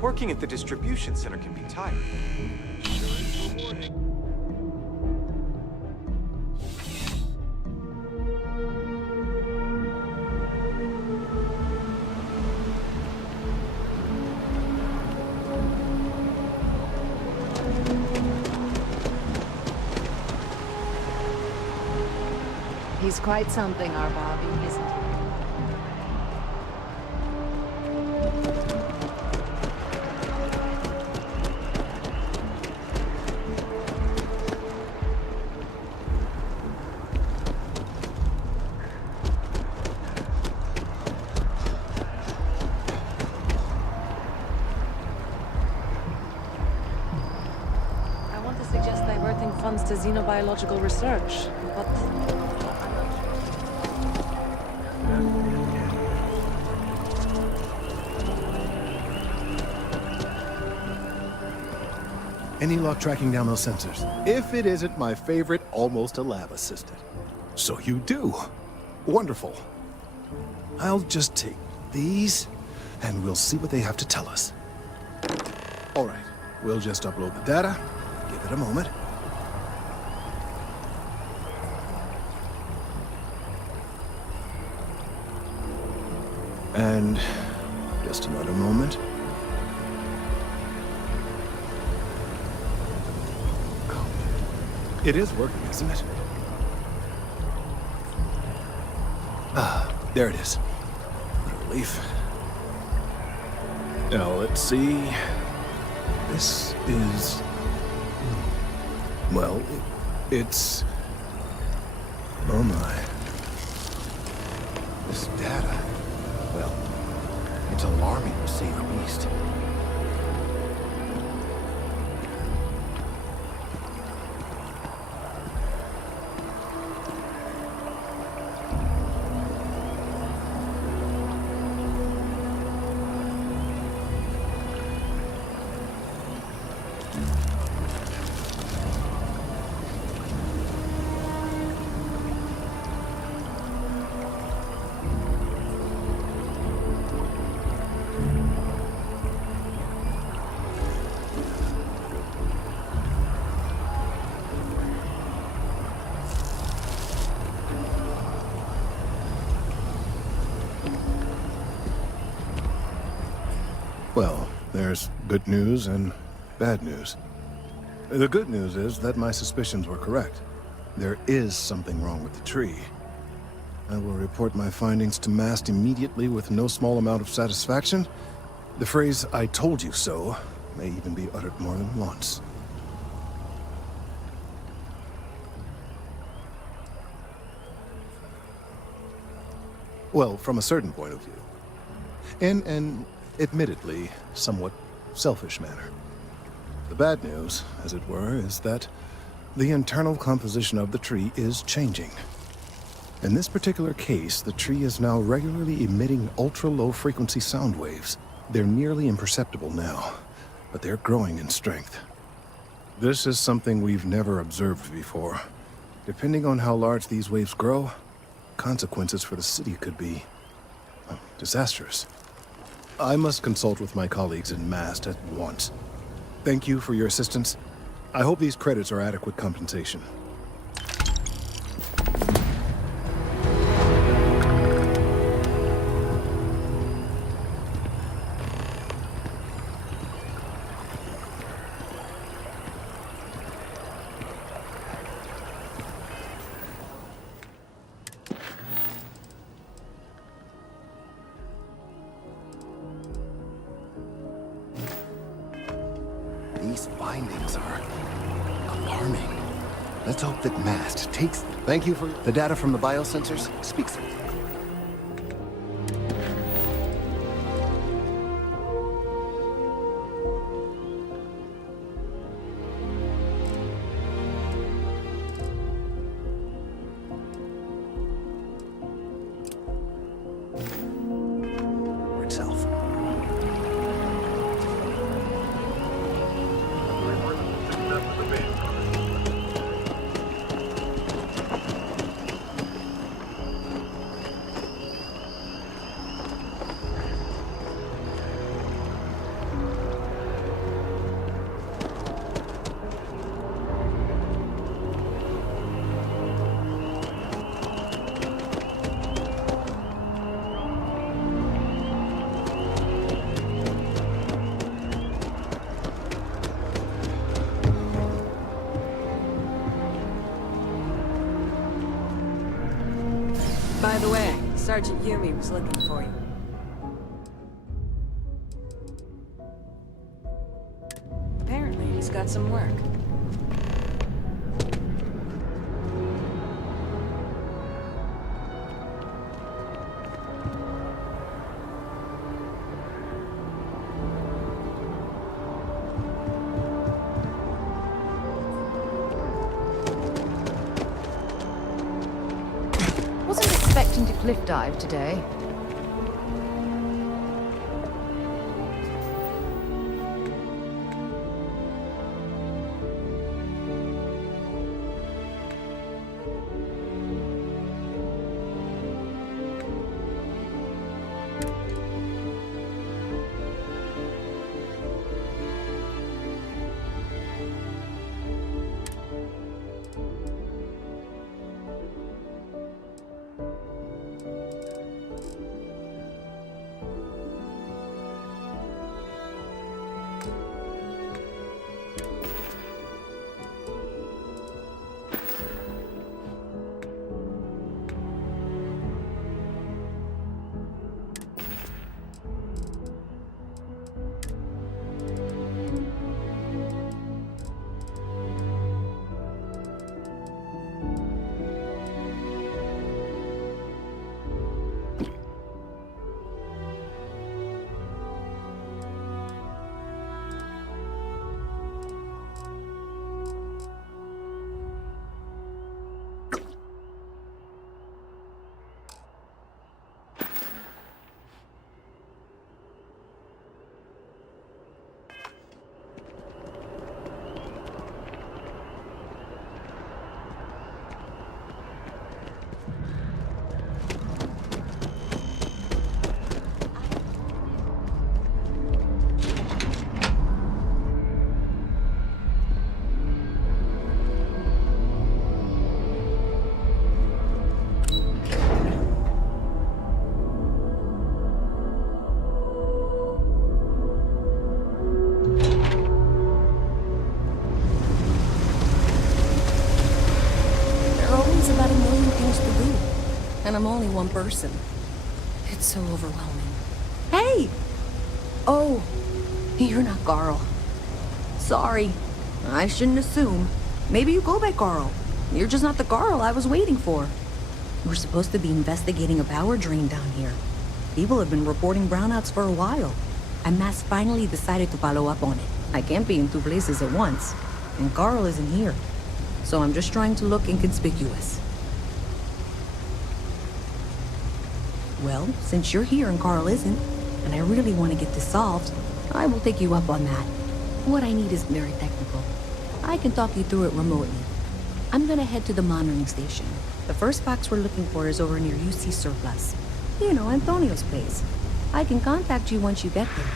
Working at the distribution center can be tiring. He's quite something, our Bobby, isn't he? I want to suggest diverting funds to xenobiological research, but... Any luck tracking down those sensors? If it isn't my favorite almost a lab assistant. So you do. Wonderful. I'll just take these, and we'll see what they have to tell us. All right, we'll just upload the data. Give it a moment. And just another moment. It is working, isn't it? Ah, there it is. What a relief. Now, let's see. This is... Well, it's... Oh my. This data, well, it's alarming to say the least. Well, there's good news and bad news. The good news is that my suspicions were correct. There is something wrong with the tree. I will report my findings to MAST immediately with no small amount of satisfaction. The phrase, "I told you so," may even be uttered more than once. Well, from a certain point of view. In an admittedly somewhat selfish manner. The bad news, as it were, is that the internal composition of the tree is changing. In this particular case, the tree is now regularly emitting ultra-low frequency sound waves. They're nearly imperceptible now, but they're growing in strength. This is something we've never observed before. Depending on how large these waves grow, consequences for the city could be disastrous. I must consult with my colleagues in MAST at once. Thank you for your assistance. I hope these credits are adequate compensation. These findings are alarming. Let's hope that MAST takes... Thank you for... The data from the biosensors speaks for it. Itself. By the way, Sergeant Yumi was looking for you. Apparently, he's got some work. Wasn't expecting to cliff dive today. I'm only one person. It's so overwhelming. Hey! Oh, you're not Carl. Sorry. I shouldn't assume. Maybe you go by Carl. You're just not the Carl I was waiting for. We're supposed to be investigating a power drain down here. People have been reporting brownouts for a while. And Mass finally decided to follow up on it. I can't be in two places at once. And Carl isn't here. So I'm just trying to look inconspicuous. Well, since you're here and Carl isn't, and I really want to get this solved, I will take you up on that. What I need is very technical. I can talk you through it remotely. I'm gonna head to the monitoring station. The first box we're looking for is over near UC Surplus. You know, Antonio's place. I can contact you once you get there.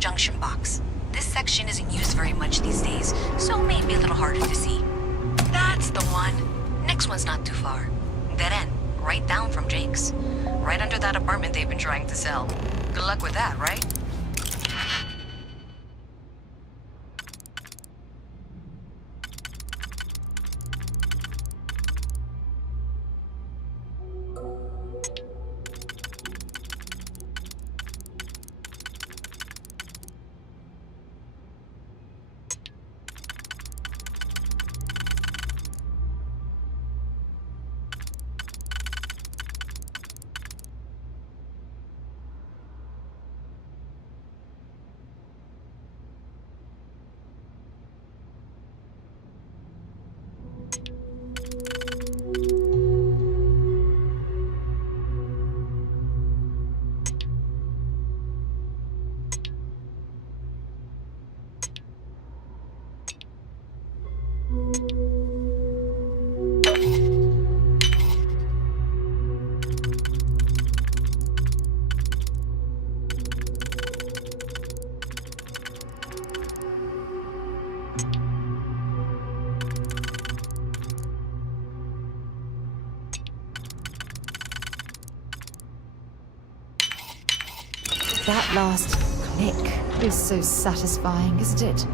Junction box. This section isn't used very much these days, so it may be a little harder to see. That's the one. Next one's not too far. Dead end, right down from Jake's. Right under that apartment they've been trying to sell. Good luck with that, right? That last click is so satisfying, isn't it?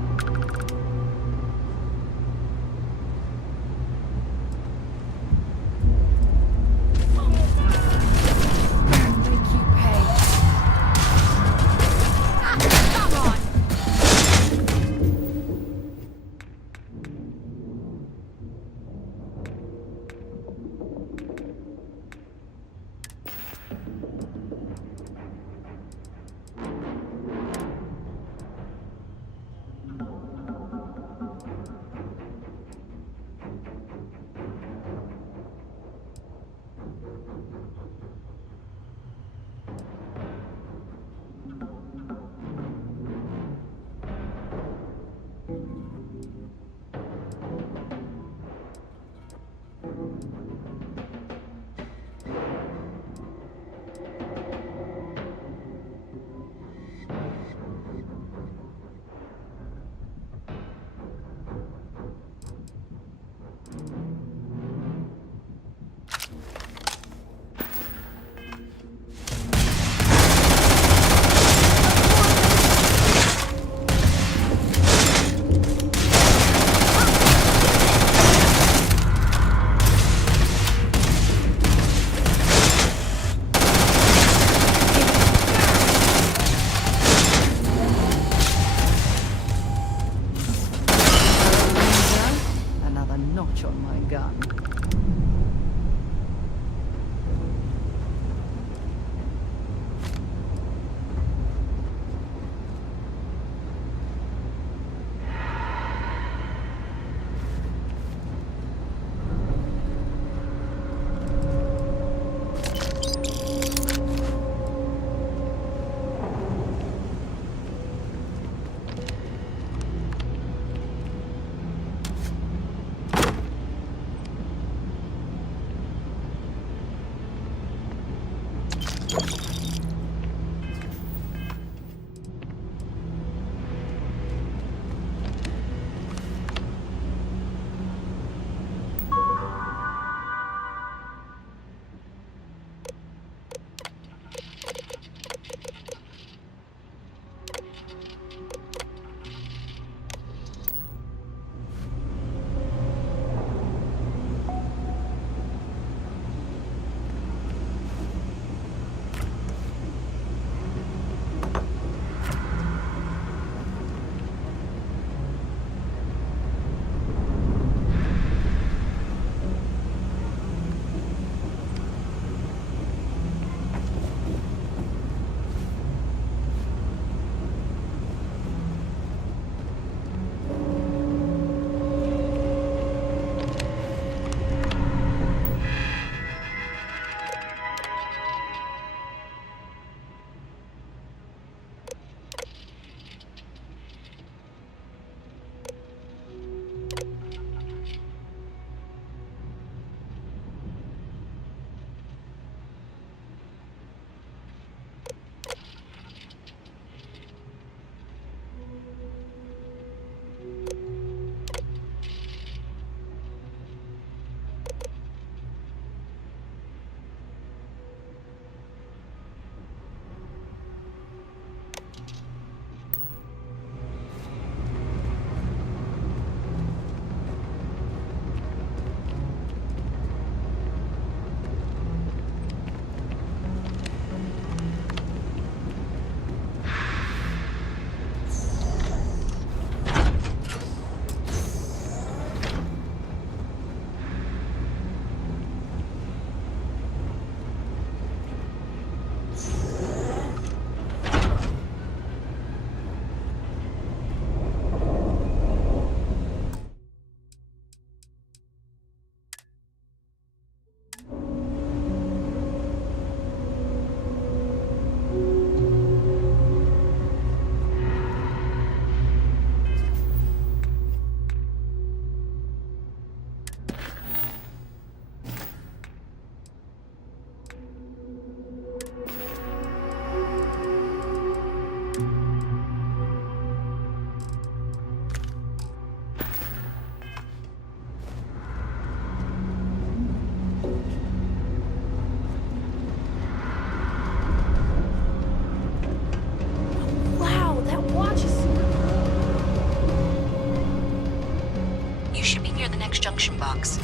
box.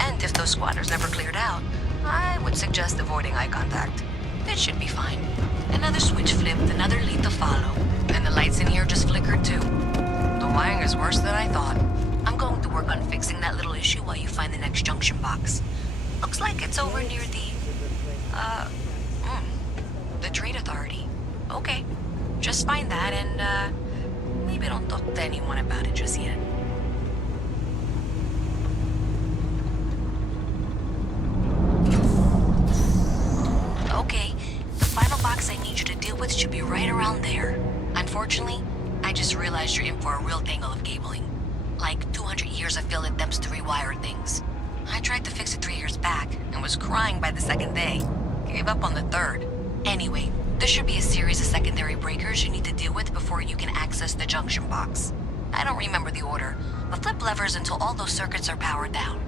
And if those squatters never cleared out, I would suggest avoiding eye contact. It should be fine. Another switch flipped, another lead to follow. And the lights in here just flickered too. The wiring is worse than I thought. I'm going to work on fixing that little issue while you find the next junction box. Looks like it's over near the Trade Authority. Okay, just find that and, maybe don't talk to anyone about it just yet. width should be right around there. Unfortunately, I just realized you're in for a real tangle of cabling. Like 200 years of field attempts to rewire things. I tried to fix it 3 years back and was crying by the second day. Gave up on the third. Anyway, there should be a series of secondary breakers you need to deal with before you can access the junction box. I don't remember the order, but flip levers until all those circuits are powered down.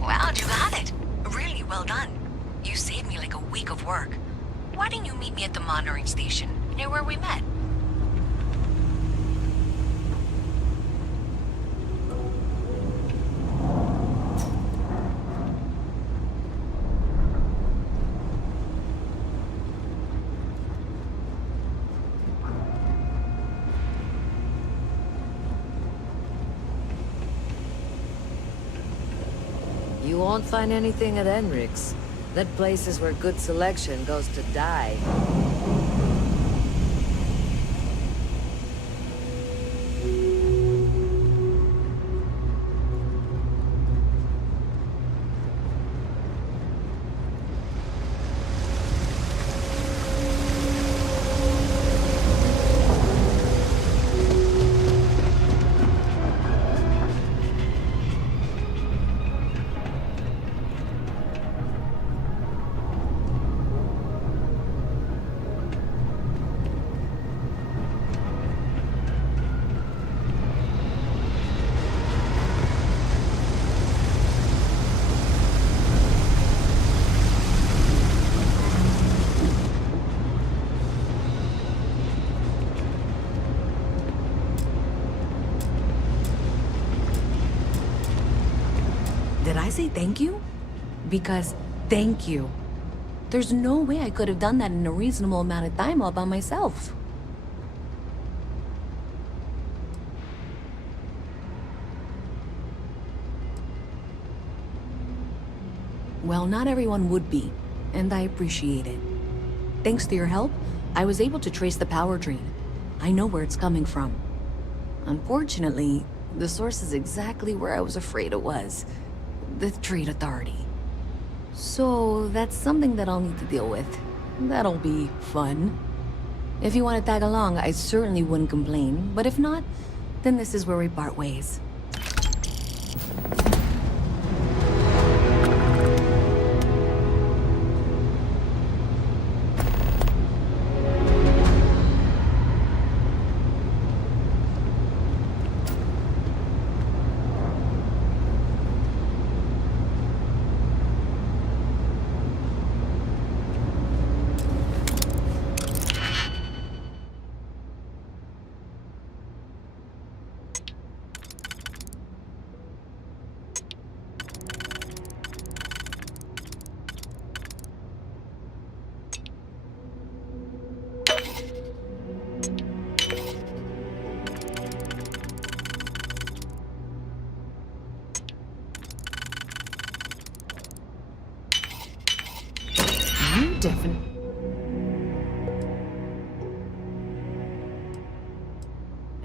Wow, you got it. Really well done. You saved me like a week of work. Why didn't you meet me at the monitoring station, near where we met? You won't find anything at Enric's. That place is where good selection goes to die. Did I say thank you? Because thank you. There's no way I could have done that in a reasonable amount of time all by myself. Well, not everyone would be, and I appreciate it. Thanks to your help, I was able to trace the power drain. I know where it's coming from. Unfortunately, the source is exactly where I was afraid it was. The Trade Authority. So, that's something that I'll need to deal with. That'll be fun. If you want to tag along, I certainly wouldn't complain, but if not, then this is where we part ways.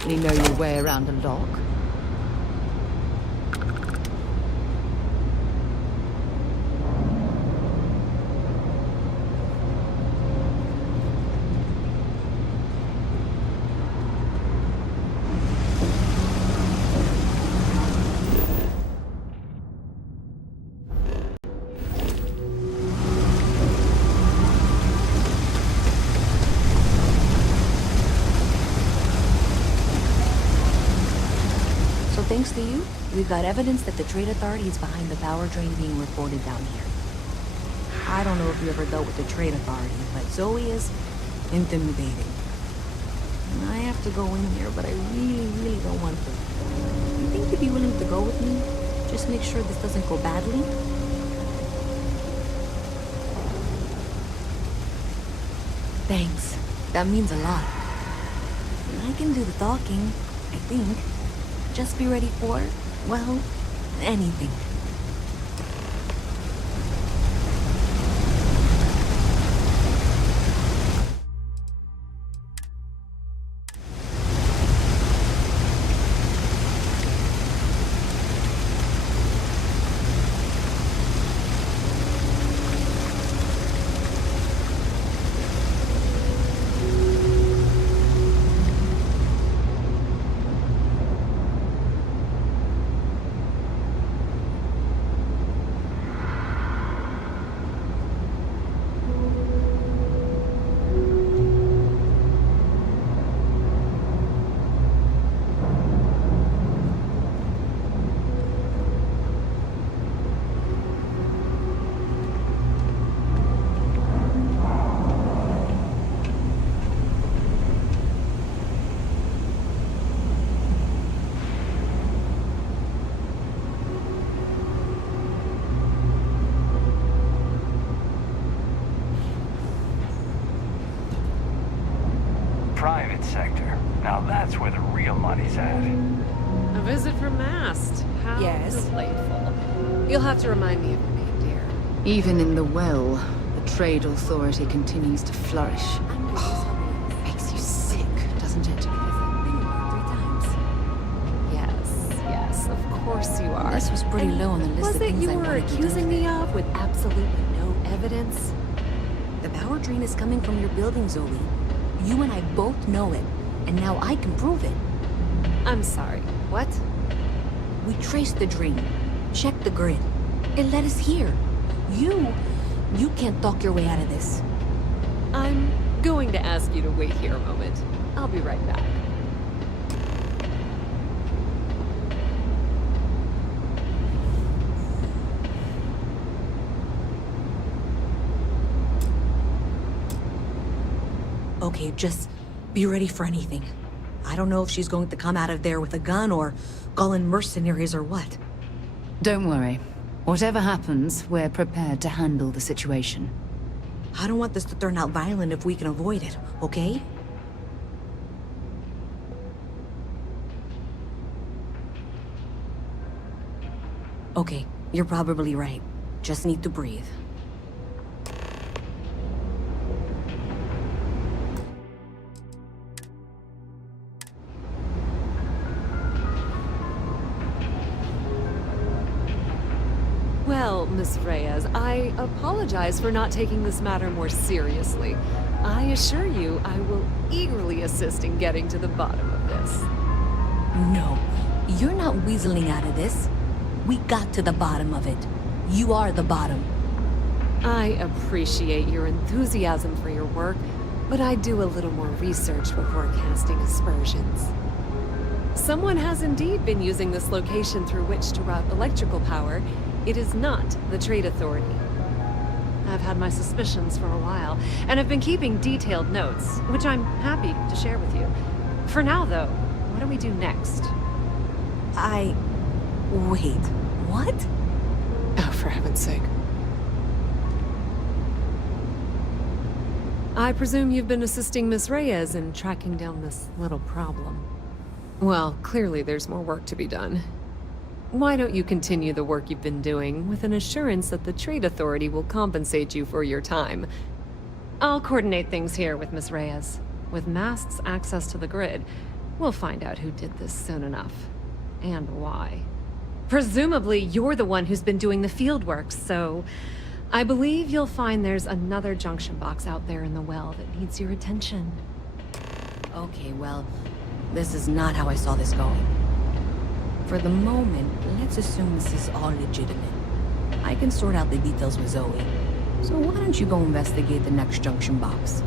You know your way around a lock. Thanks to you, we've got evidence that the Trade Authority is behind the power drain being reported down here. I don't know if you ever dealt with the Trade Authority, but Zoe is intimidating. And I have to go in here, but I really don't want to. You think you'd be willing to go with me? Just make sure this doesn't go badly? Thanks. That means a lot. I can do the talking, I think. Just be ready for, well, anything. Private sector. Now that's where the real money's at. A visit from Mast. How delightful. You'll have to remind me of your name, dear. Even in the well, the trade authority continues to flourish. Makes you sick, doesn't it? Yes, of course you are. This was pretty low on the list Was of it things you I were wanted to do accusing today. me of with absolutely no evidence? The power drain is coming from your building, Zoe. You and I both know it, and now I can prove it. I'm sorry, what? We traced the drain, checked the grid. It led us here. You can't talk your way out of this. I'm going to ask you to wait here a moment. I'll be right back. Okay, just be ready for anything. I don't know if she's going to come out of there with a gun or call in mercenaries or what. Don't worry. Whatever happens, we're prepared to handle the situation. I don't want this to turn out violent if we can avoid it, okay? Okay, you're probably right. Just need to breathe. Well, Miss Reyes, I apologize for not taking this matter more seriously. I assure you, I will eagerly assist in getting to the bottom of this. No, you're not weaseling out of this. We got to the bottom of it. You are the bottom. I appreciate your enthusiasm for your work, but I do a little more research before casting aspersions. Someone has indeed been using this location through which to route electrical power. It is not the Trade Authority. I've had my suspicions for a while, and have been keeping detailed notes, which I'm happy to share with you. For now, though, what do we do next? Wait, what? Oh, for heaven's sake. I presume you've been assisting Miss Reyes in tracking down this little problem. Well, clearly there's more work to be done. Why don't you continue the work you've been doing with an assurance that the Trade Authority will compensate you for your time? I'll coordinate things here with Miss Reyes. With Mast's access to the grid, we'll find out who did this soon enough. And why. Presumably, you're the one who's been doing the field work, so I believe you'll find there's another junction box out there in the well that needs your attention. Okay, well, this is not how I saw this going. For the moment, let's assume this is all legitimate. I can sort out the details with Zoe. So why don't you go investigate the next junction box?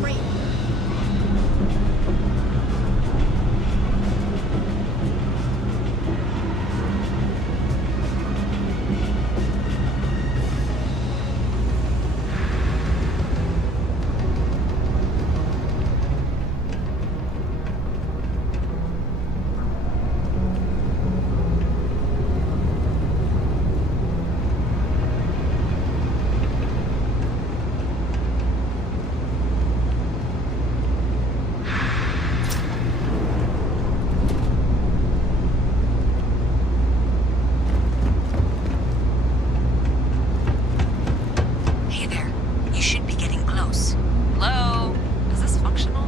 Great. Hey there. You should be getting close. Hello? Is this functional?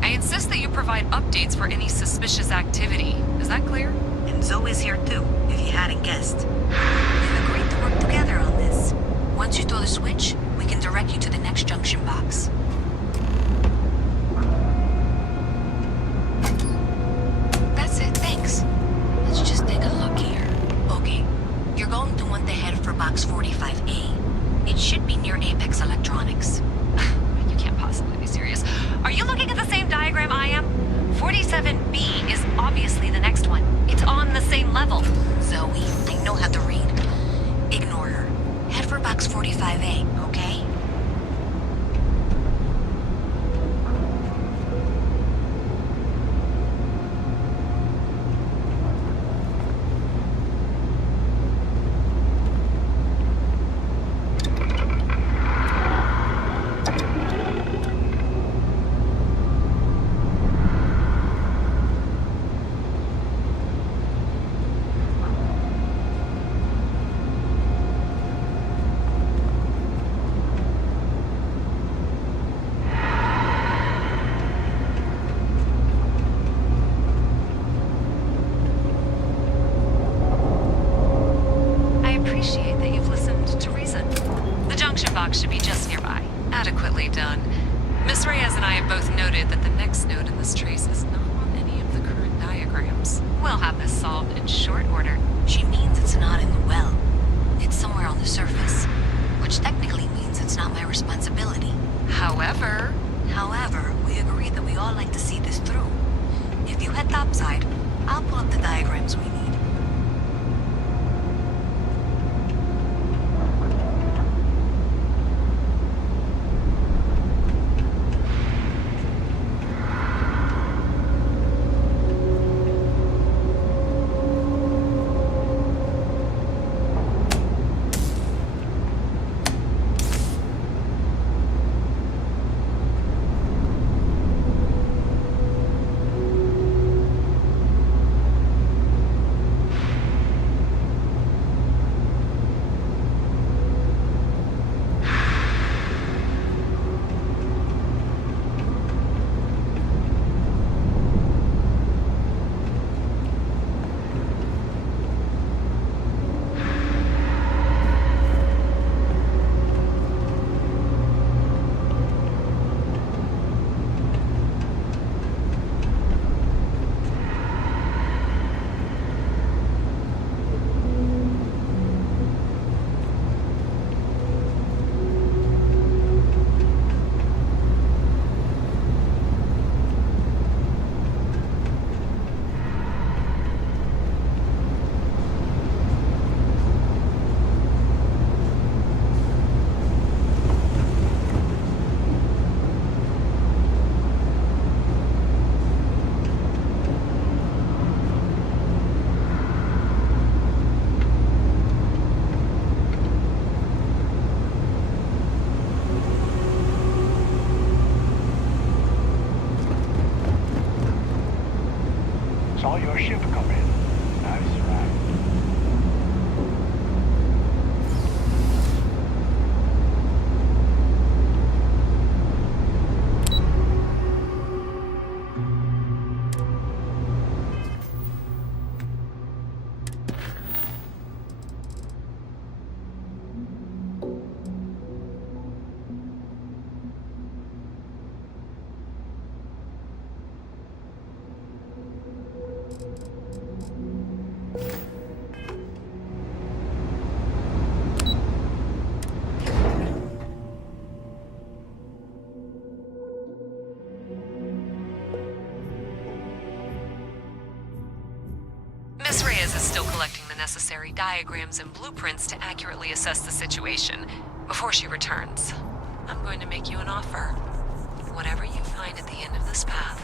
I insist that you provide updates for any suspicious activity. Is that clear? And Zoe's here too, if you hadn't guessed. We've agreed to work together on this. Once you throw the switch, we can direct you to the next junction box. That's it, thanks. Let's just take a look here. Okay, you're going to want to head for box 45A. It should be near Apex Electronics. You can't possibly be serious. Are you looking at the same diagram I am? 47B is obviously the next one. It's on the same level. Zoe, I know how to read. Ignore her. Head for box 45A, okay? I appreciate that you've listened to reason. The junction box should be just nearby. Adequately done. Miss Reyes and I have both noted that the next node in this trace is not on any of the current diagrams. We'll have this solved in short order. She means it's not in the well. It's somewhere on the surface. Which technically means it's not my responsibility. However, we agreed that we all like to see this through. If you head topside, I'll pull up the diagrams we need. necessary diagrams and blueprints to accurately assess the situation before she returns. I'm going to make you an offer. Whatever you find at the end of this path,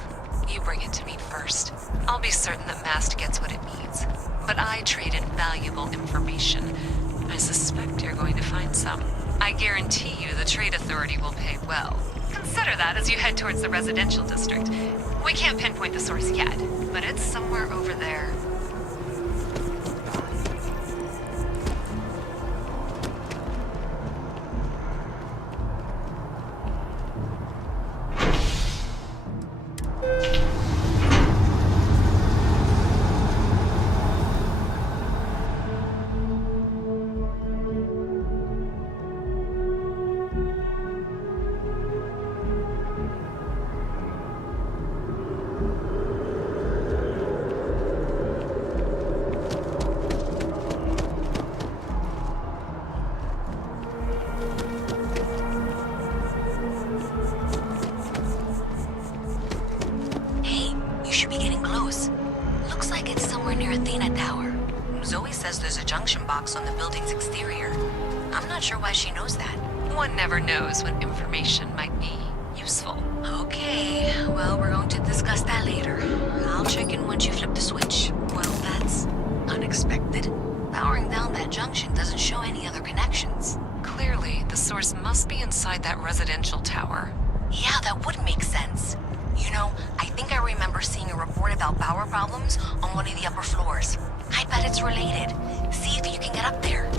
you bring it to me first. I'll be certain that Mast gets what it needs, but I traded valuable information. I suspect you're going to find some. I guarantee you the Trade Authority will pay well. Consider that as you head towards the residential district. We can't pinpoint the source yet, but it's somewhere over there. On the building's exterior. I'm not sure why she knows that. One never knows when information might be useful. Okay, well, we're going to discuss that later. I'll check in once you flip the switch. Well, that's unexpected. Powering down that junction doesn't show any other connections. Clearly, the source must be inside that residential tower. Yeah, that would make sense. You know, I think I remember seeing a report about power problems on one of the upper floors. I bet it's related. See if you can get up there.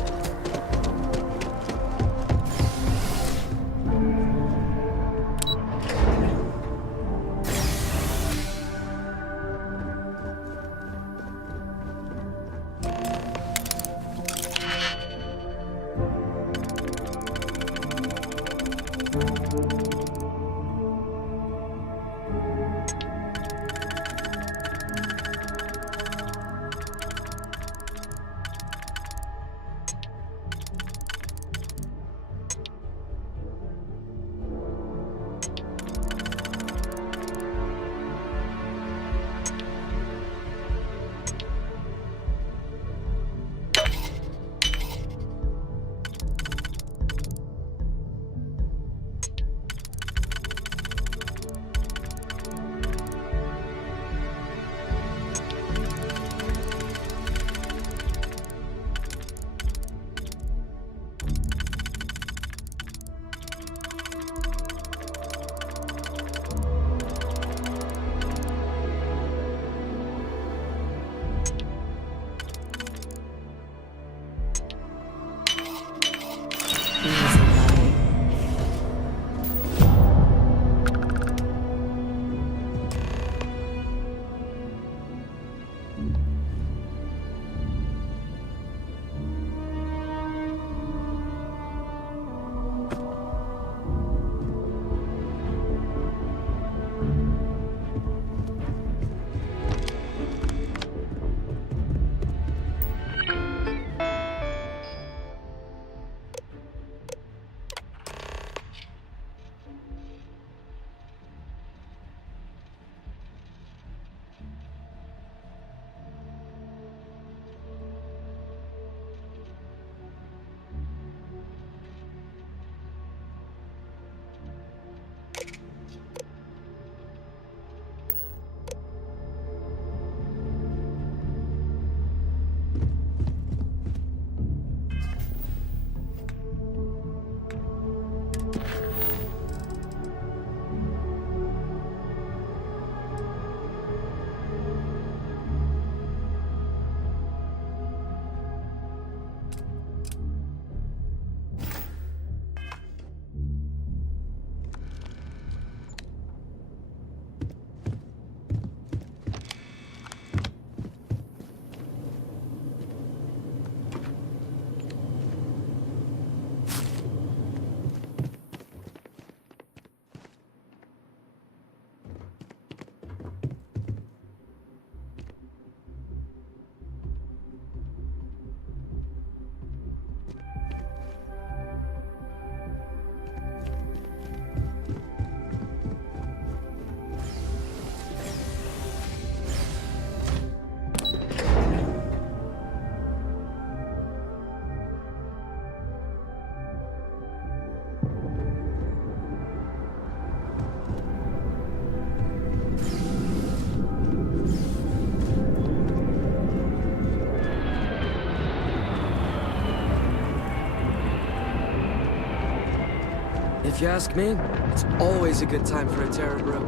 If you ask me, it's always a good time for a terror bro.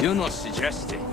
You're not suggesting.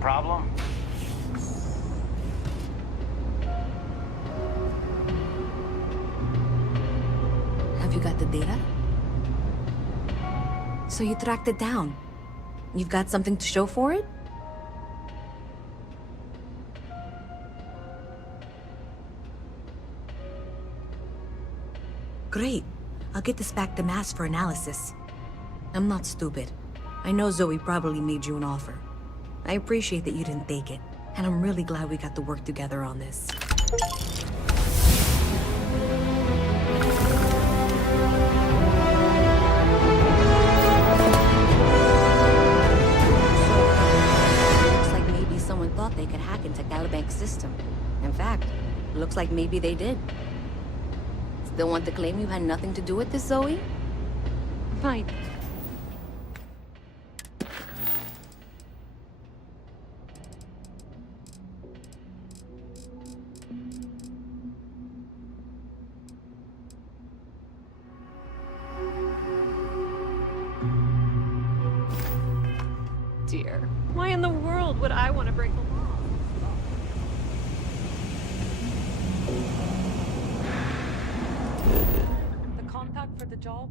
Problem? Have you got the data? So you tracked it down. You've got something to show for it? Great. I'll get this back to Mass for analysis. I'm not stupid. I know Zoe probably made you an offer. I appreciate that you didn't take it, and I'm really glad we got to work together on this. Looks like maybe someone thought they could hack into Calibank's system. In fact, looks like maybe they did. Still want to claim you had nothing to do with this, Zoe? Fine. Dear, why in the world would I want to break the law? The contact for the job?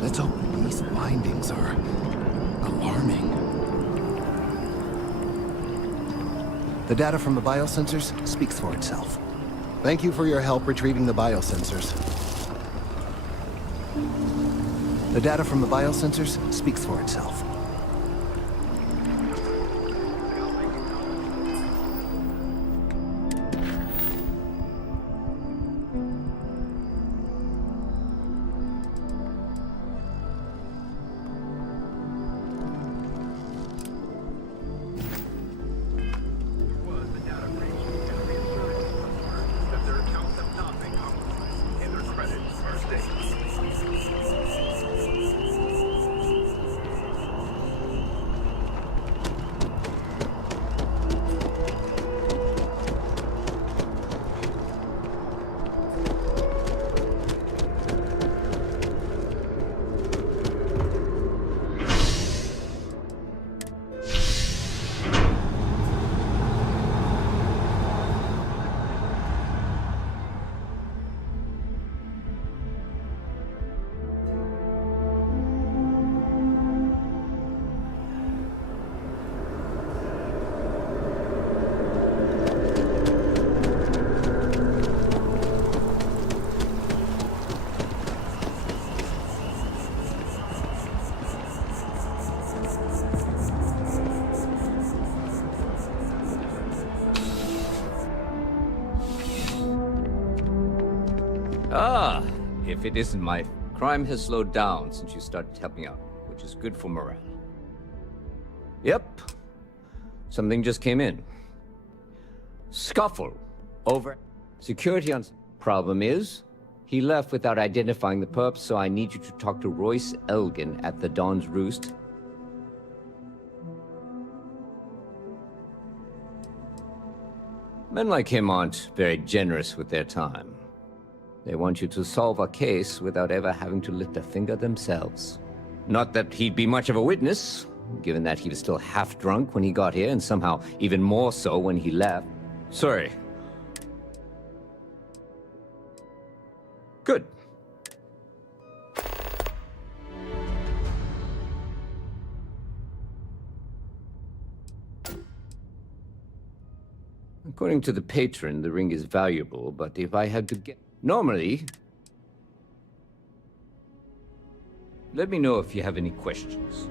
Let's hope these findings are alarming. The data from the biosensors speaks for itself. Thank you for your help retrieving the biosensors. The data from the biosensors speaks for itself. if it isn't my... Crime has slowed down since you started helping out, which is good for morale. Yep. Something just came in. Scuffle. Over. Security on... Problem is, he left without identifying the perp, so I need you to talk to Royce Elgin at the Dawn's Roost. Men like him aren't very generous with their time. They want you to solve a case without ever having to lift a finger themselves. Not that he'd be much of a witness, given that he was still half drunk when he got here, and somehow even more so when he left. Sorry. Good. According to the patron, the ring is valuable, but if I had to get... Normally... Let me know if you have any questions.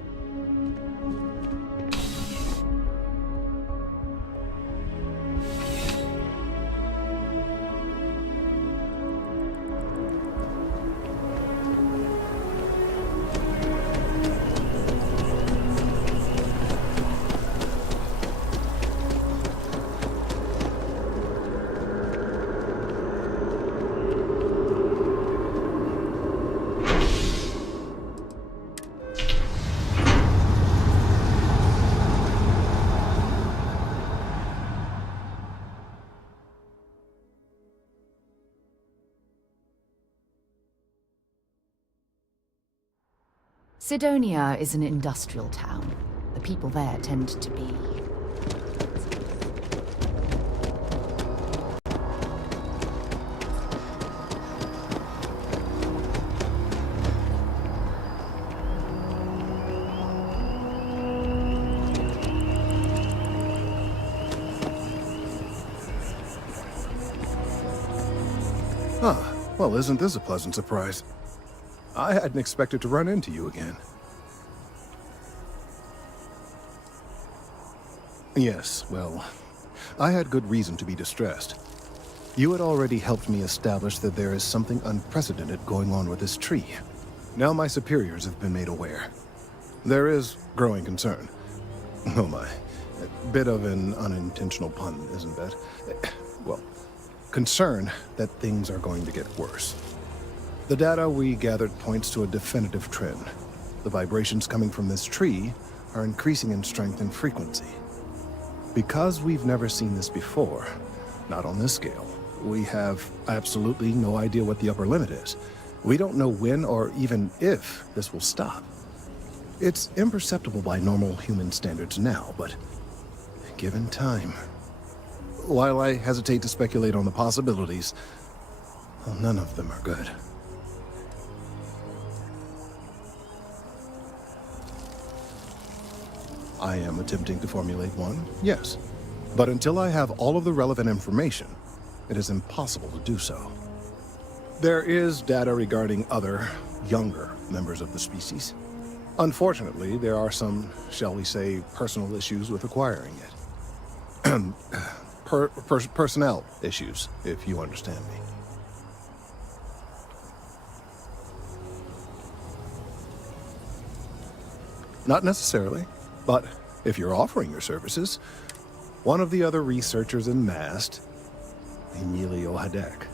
Sidonia is an industrial town. The people there tend to be... Ah, well, isn't this a pleasant surprise? I hadn't expected to run into you again. Yes, well, I had good reason to be distressed. You had already helped me establish that there is something unprecedented going on with this tree. Now my superiors have been made aware. There is growing concern. Oh my, a bit of an unintentional pun, isn't that? Well, concern that things are going to get worse. The data we gathered points to a definitive trend. The vibrations coming from this tree are increasing in strength and frequency. Because we've never seen this before, not on this scale, we have absolutely no idea what the upper limit is. We don't know when or even if this will stop. It's imperceptible by normal human standards now, but given time... While I hesitate to speculate on the possibilities, well, none of them are good. I am attempting to formulate one, yes. But until I have all of the relevant information, it is impossible to do so. There is data regarding other, younger members of the species. Unfortunately, there are some, shall we say, personal issues with acquiring it. Personnel issues, if you understand me. Not necessarily. But if you're offering your services, one of the other researchers in MAST, Emilio Hadek,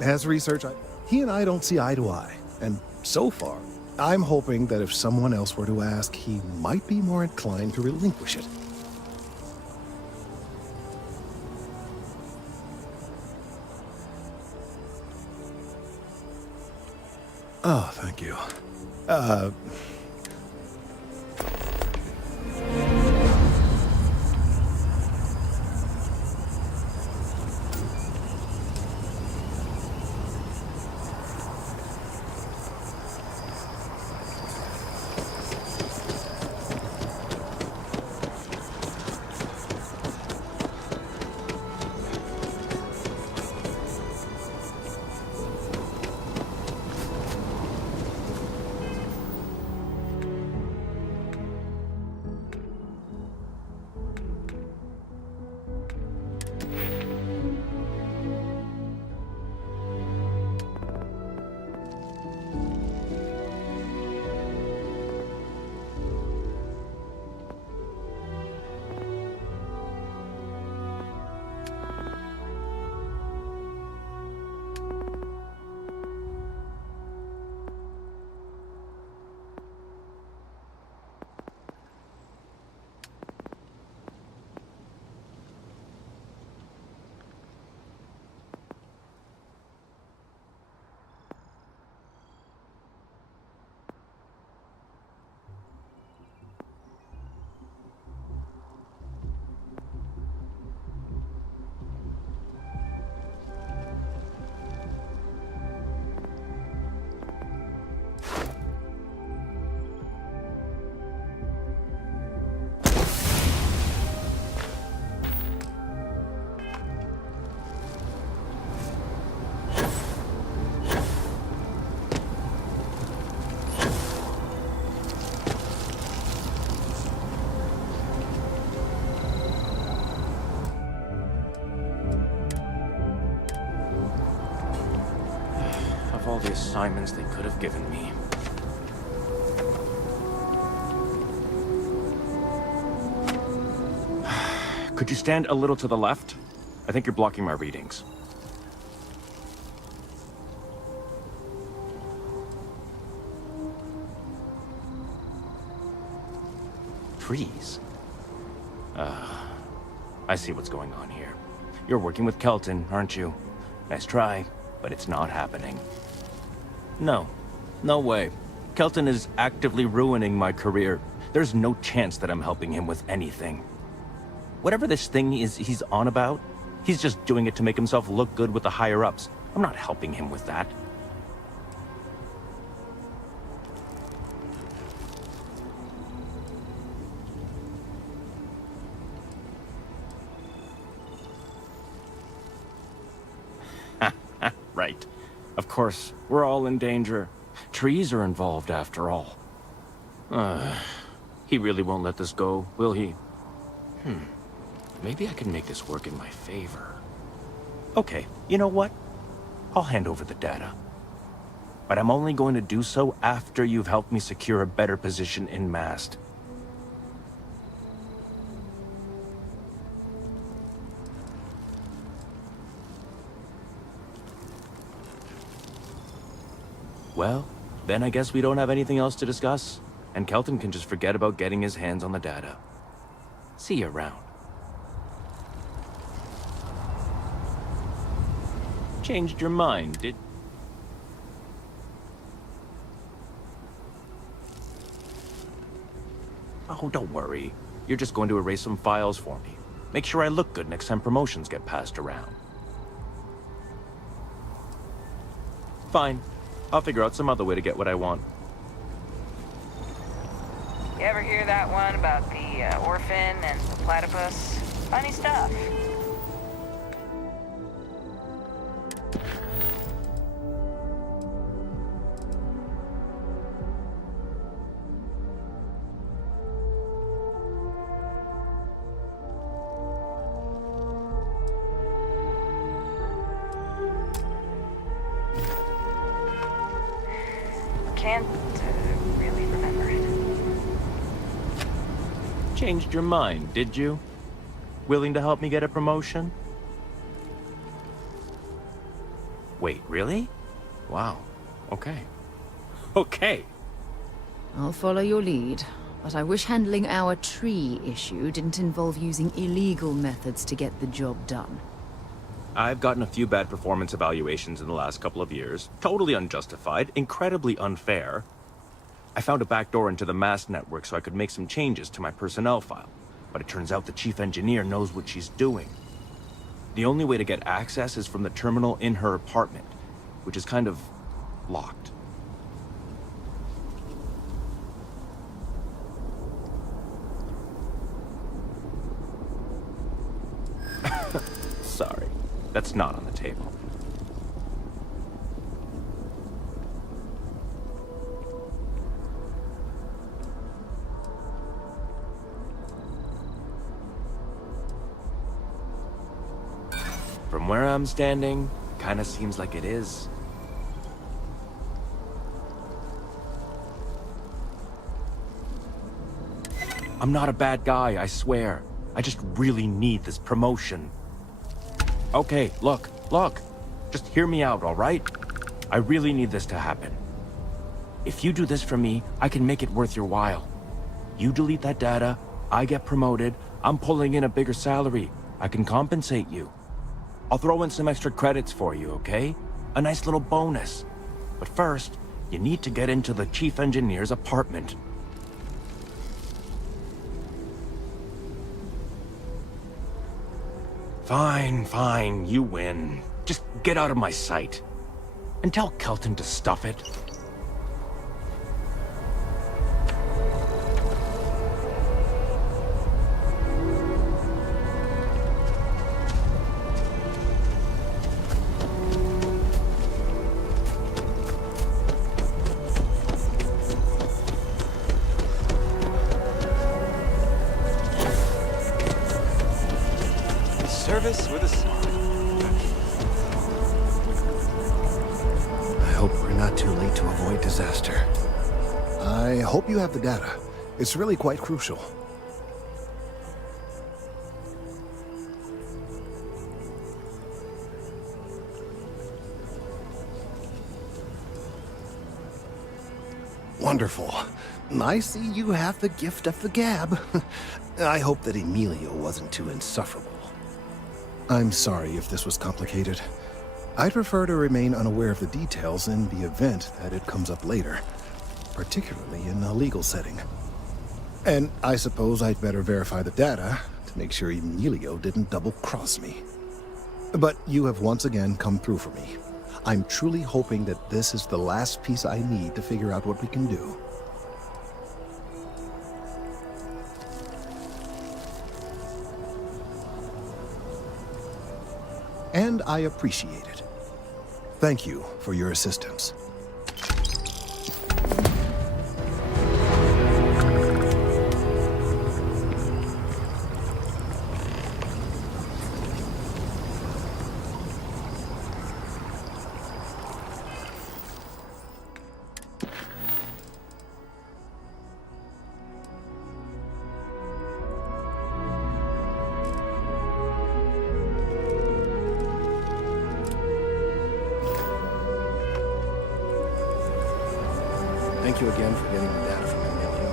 has research. He and I don't see eye to eye, and so far, I'm hoping that if someone else were to ask, he might be more inclined to relinquish it. Oh, thank you. the assignments they could have given me. Could you stand a little to the left? I think you're blocking my readings. Trees? I see what's going on here. You're working with Kelton, aren't you? Nice try, but it's not happening. No. No way. Kelton is actively ruining my career. There's no chance that I'm helping him with anything. Whatever this thing is he's on about, he's just doing it to make himself look good with the higher-ups. I'm not helping him with that. Right. Of course, we're all in danger. Trees are involved after all. He really won't let this go, will he? Maybe I can make this work in my favor. Okay, you know what? I'll hand over the data. But I'm only going to do so after you've helped me secure a better position in MAST. Well, then I guess we don't have anything else to discuss, and Kelton can just forget about getting his hands on the data. See you around. Changed your mind, did... Oh, don't worry. You're just going to erase some files for me. Make sure I look good next time promotions get passed around. Fine. I'll figure out some other way to get what I want. You ever hear that one about the orphan and the platypus? Funny stuff. Can't really remember it. Changed your mind, did you? Willing to help me get a promotion? Wait, really? Wow. Okay. Okay. I'll follow your lead, but I wish handling our tree issue didn't involve using illegal methods to get the job done. I've gotten a few bad performance evaluations in the last couple of years. Totally unjustified, incredibly unfair. I found a backdoor into the MAST network so I could make some changes to my personnel file. But it turns out the chief engineer knows what she's doing. The only way to get access is from the terminal in her apartment, which is kind of locked. Sorry. That's not on the table. From where I'm standing, kinda seems like it is. I'm not a bad guy, I swear. I just really need this promotion. Okay, look. Just hear me out, all right? I really need this to happen. If you do this for me, I can make it worth your while. You delete that data, I get promoted, I'm pulling in a bigger salary. I can compensate you. I'll throw in some extra credits for you, okay? A nice little bonus. But first, you need to get into the chief engineer's apartment. Fine, you win. Just get out of my sight. And tell Kelton to stuff it. Service with a smile. I hope we're not not too late to avoid disaster. I hope you have the data. It's really quite crucial. Wonderful. I see you have the gift of the gab. I hope that Emilio wasn't too insufferable. I'm sorry if this was complicated. I'd prefer to remain unaware of the details in the event that it comes up later, particularly in a legal setting. And I suppose I'd better verify the data to make sure Emilio didn't double-cross me. But you have once again come through for me. I'm truly hoping that this is the last piece I need to figure out what we can do. And I appreciate it. Thank you for your assistance. Thank you again for getting the data from Emilio.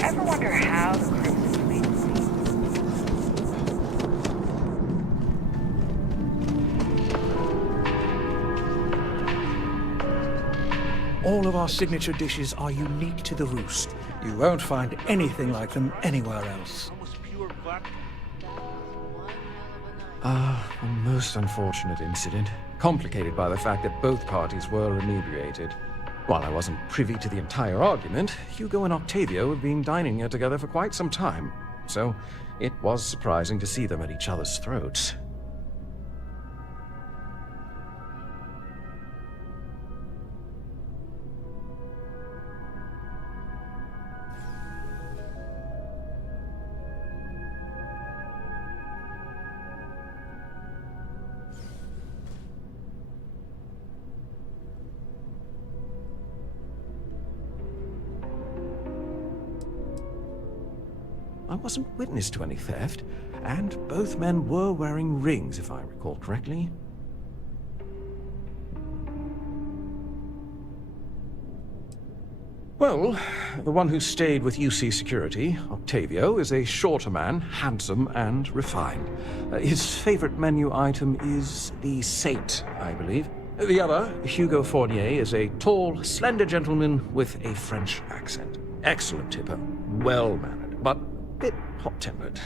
Ever wonder how the Crimson Fleet All of our signature dishes are unique to the Roost. You won't find anything like them anywhere else. A most unfortunate incident, complicated by the fact that both parties were inebriated. While I wasn't privy to the entire argument, Hugo and Octavio had been dining here together for quite some time, so it was surprising to see them at each other's throats. I wasn't witness to any theft, and both men were wearing rings, if I recall correctly. Well, the one who stayed with UC Security, Octavio, is a shorter man, handsome and refined. His favorite menu item is the Saint, I believe. The other, Hugo Fournier, is a tall, slender gentleman with a French accent. Excellent tipper, well-mannered, but bit hot-tempered.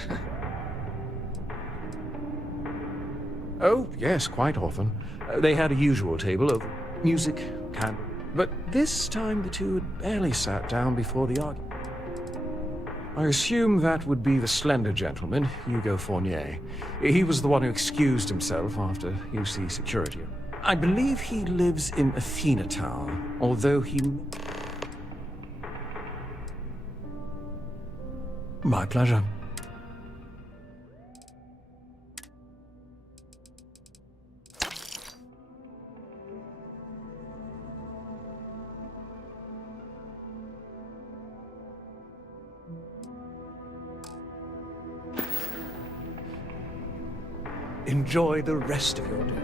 Oh, yes, quite often. They had a usual table of music, candles, but this time the two had barely sat down before the argument. I assume that would be the slender gentleman, Hugo Fournier. He was the one who excused himself after UC Security. I believe he lives in Athena Tower, although he... My pleasure. Enjoy the rest of your day.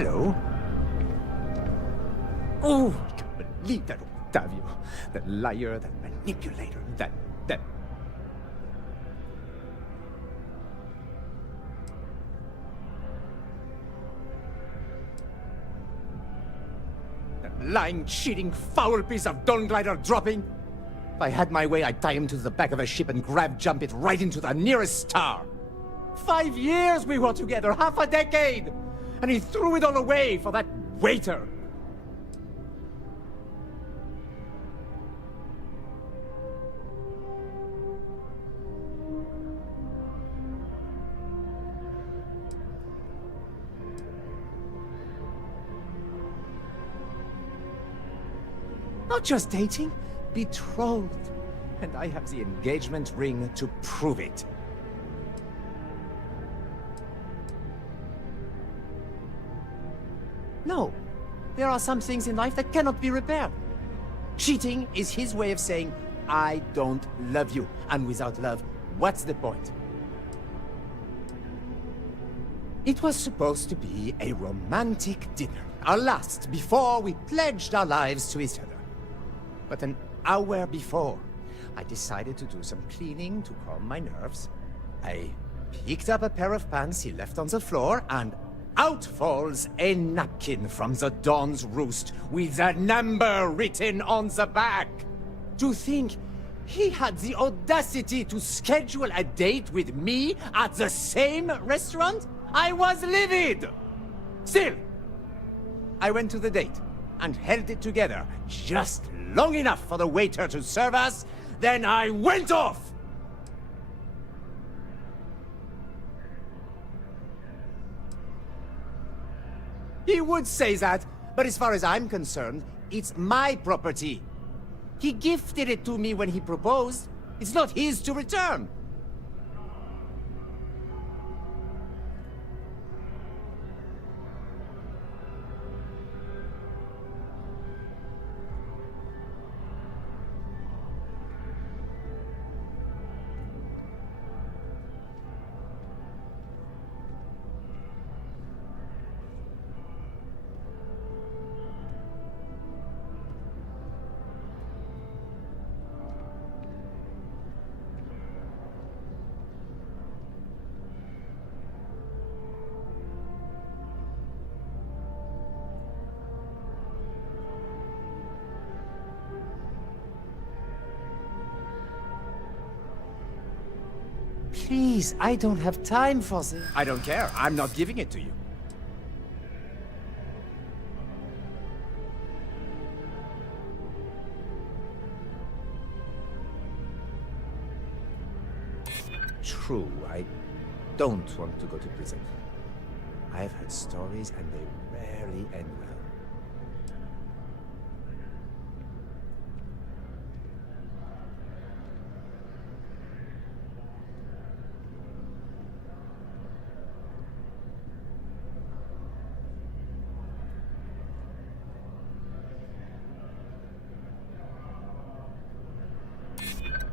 Hello. Oh, I can't believe that Octavio. That liar, that manipulator, that... That lying, cheating, foul piece of Dawn Glider dropping. If I had my way, I'd tie him to the back of a ship and jump it right into the nearest star. 5 years we were together, half a decade! And he threw it all away for that waiter. Not just dating, betrothed. And I have the engagement ring to prove it. No, there are some things in life that cannot be repaired. Cheating is his way of saying, I don't love you. And without love, what's the point? It was supposed to be a romantic dinner, our last before we pledged our lives to each other. But an hour before, I decided to do some cleaning to calm my nerves. I picked up a pair of pants he left on the floor, and out falls a napkin from the Dawn's roost with a number written on the back. To think he had the audacity to schedule a date with me at the same restaurant? I was livid! Still, I went to the date and held it together just long enough for the waiter to serve us, then I went off! He would say that, but as far as I'm concerned, it's my property. He gifted it to me when he proposed. It's not his to return. Please, I don't have time for this. I don't care. I'm not giving it to you. True, I don't want to go to prison. I've heard stories and they rarely end well.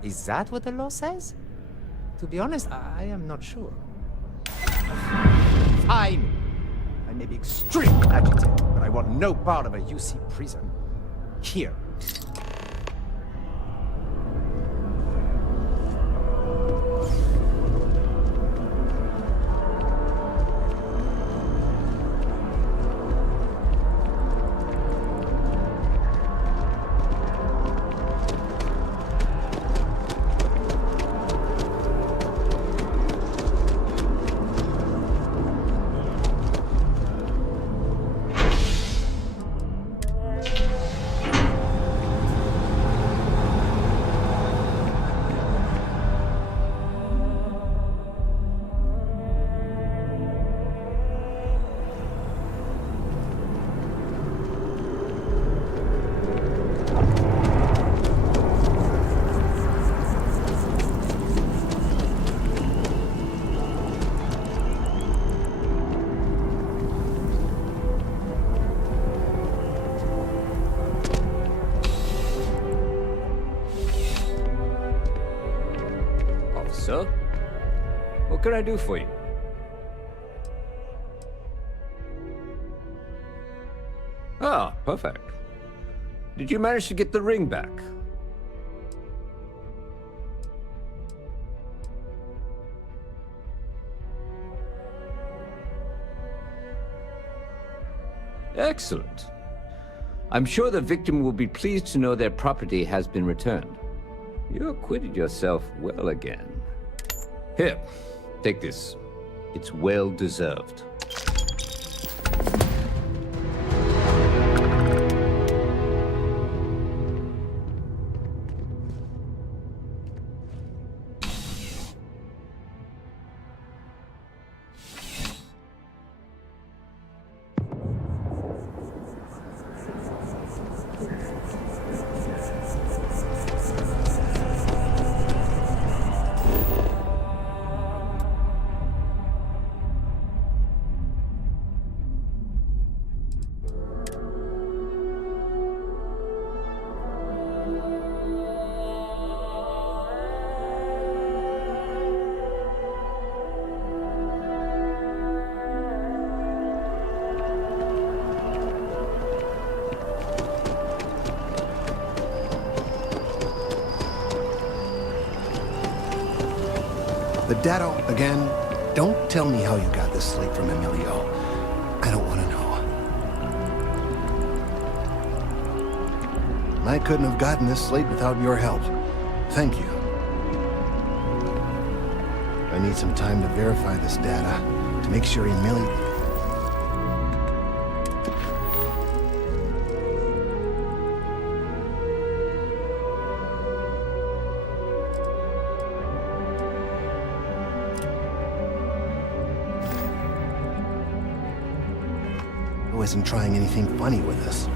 Is that what the law says? To be honest, I am not sure. Fine! I may be extremely agitated, but I want no part of a UC prison. Here. So, what can I do for you? Ah, perfect. Did you manage to get the ring back? Excellent. I'm sure the victim will be pleased to know their property has been returned. You acquitted yourself well again. Here, take this. It's well deserved. The data again. Don't tell me how you got this slate from Emilio. I don't want to know. I couldn't have gotten this slate without your help. Thank you. I need some time to verify this data, to make sure Emilio... isn't trying anything funny with us.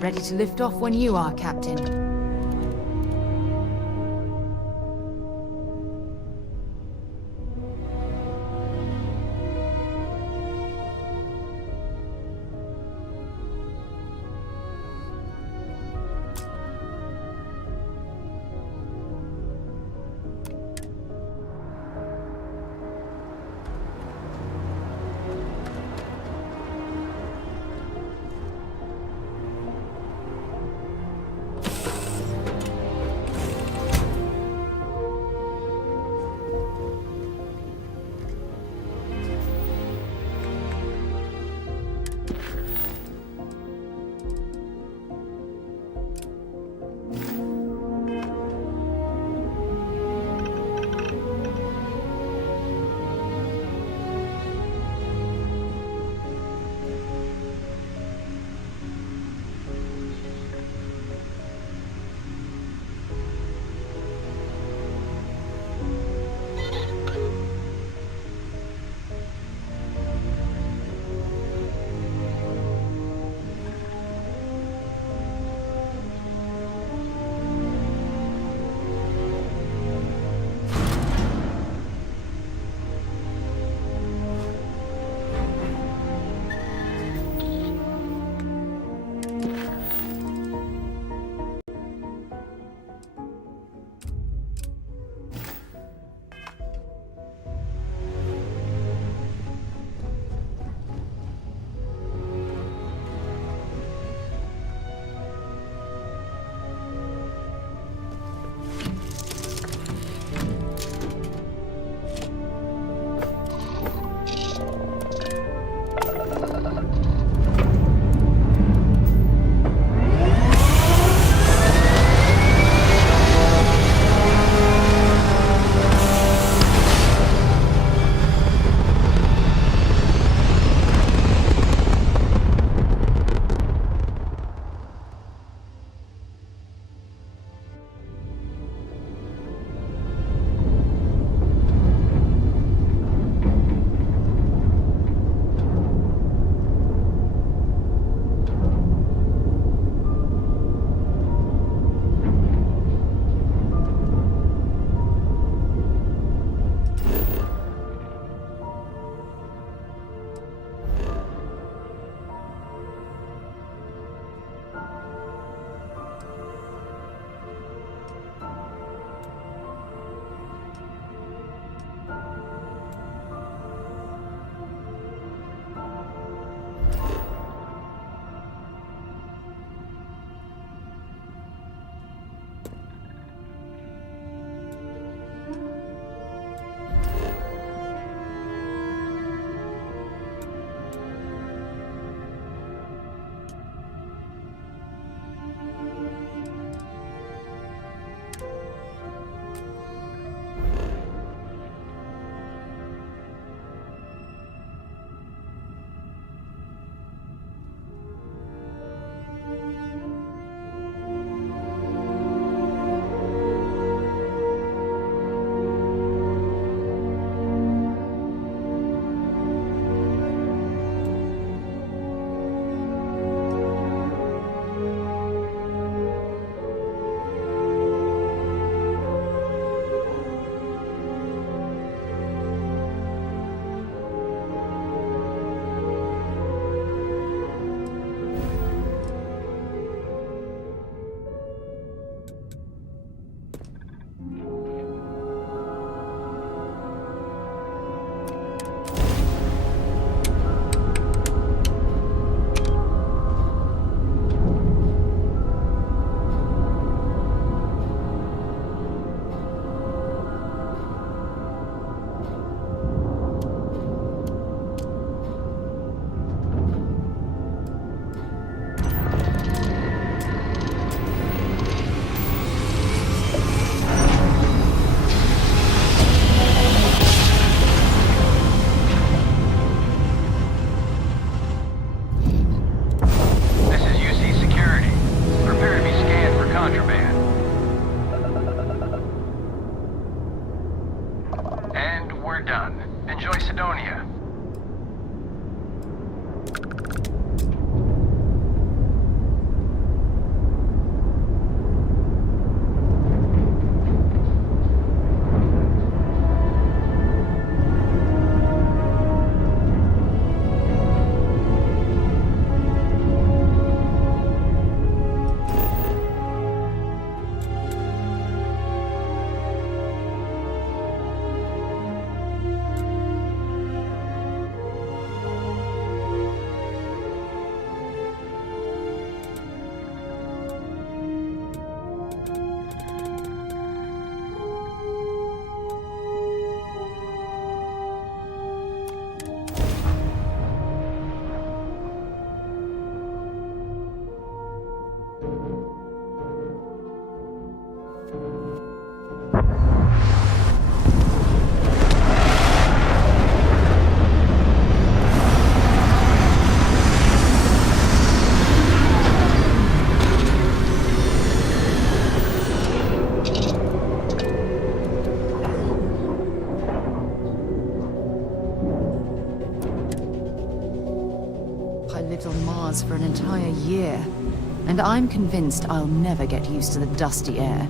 Ready to lift off when you are, Captain. For an entire year, and I'm convinced I'll never get used to the dusty air.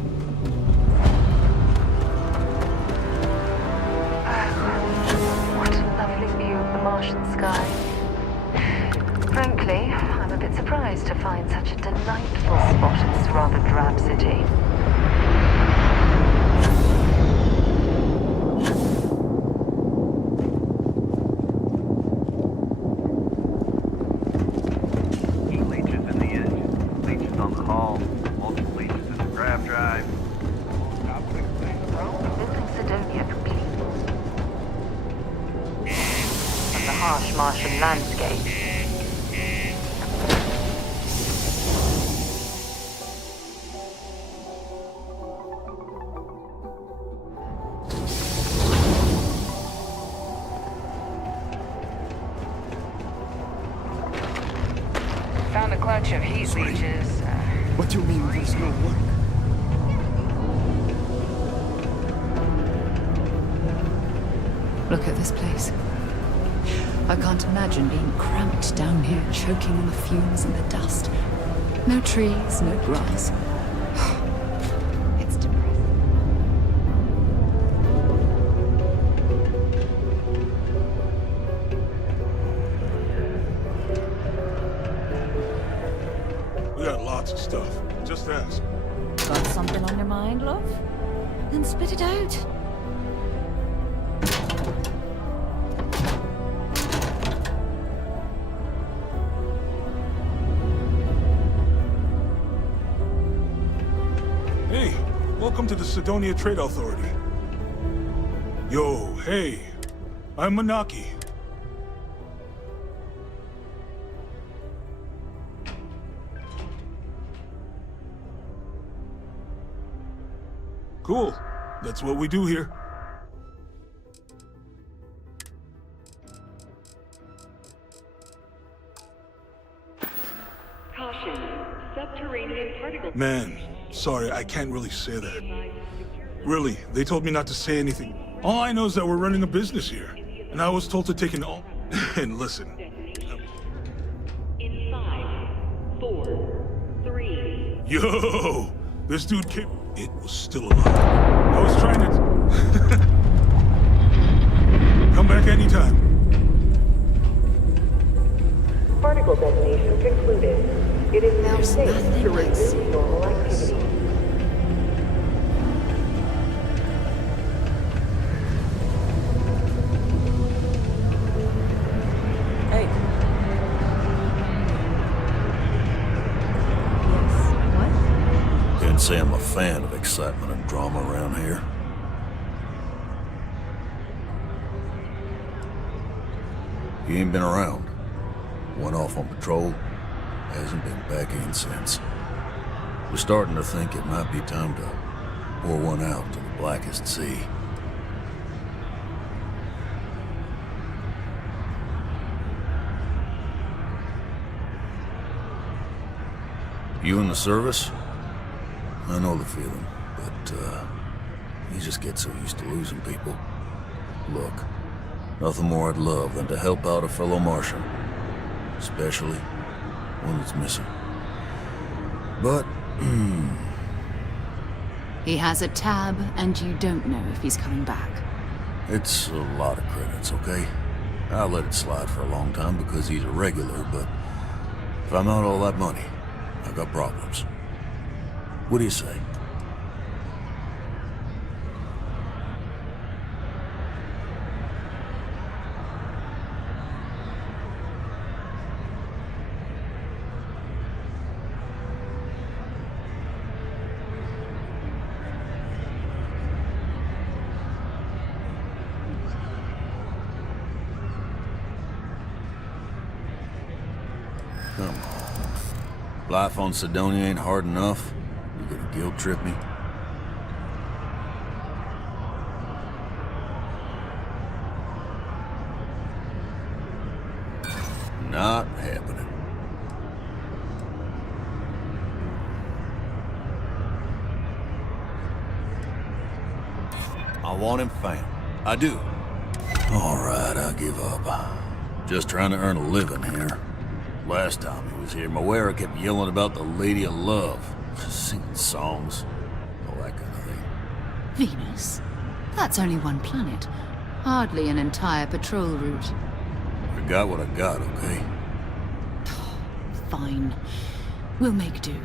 What a lovely view of the Martian sky. Frankly, I'm a bit surprised to find such a delightful spot in this rather drab city. Martian landscape. Found a clutch of heat leeches. What do you mean there's no work? Look at this place. I can't imagine being cramped down here, choking on the fumes and the dust. No trees, no grass. It's depressing. We got lots of stuff. Just ask. Got something on your mind, love? Then spit it out. Welcome to the Sidonia Trade Authority. Yo, hey, I'm Manaki. Cool, that's what we do here. Caution, subterranean particles. Man, sorry, I can't really say that. Really, they told me not to say anything. All I know is that we're running a business here. And I was told to take an and listen. In 5, 4, 3. Yo! This dude came... It was still alive. I was trying to... Come back anytime. Particle detonation concluded. It is now safe to resume normal activity. fan of excitement and drama around here. He ain't been around. Went off on patrol. Hasn't been back in since. We're starting to think it might be time to pour one out to the blackest sea. You in the service? I know the feeling, but, you just get so used to losing people. Look, nothing more I'd love than to help out a fellow Martian. Especially one that's missing. But, He has a tab, and you don't know if he's coming back. it's a lot of credits, okay? I'll let it slide for a long time because he's a regular, but if I'm out all that money, I got problems. What do you say? Come on. Life on Sidonia ain't hard enough. You gonna guilt trip me? Not happening. I want him found. I do. All right, I give up. Just trying to earn a living here. Last time he was here, Moira kept yelling about the Lady of Love. Singing songs. All that kind of thing. Venus? That's only one planet. Hardly an entire patrol route. I got what I got, okay? Fine. We'll make do.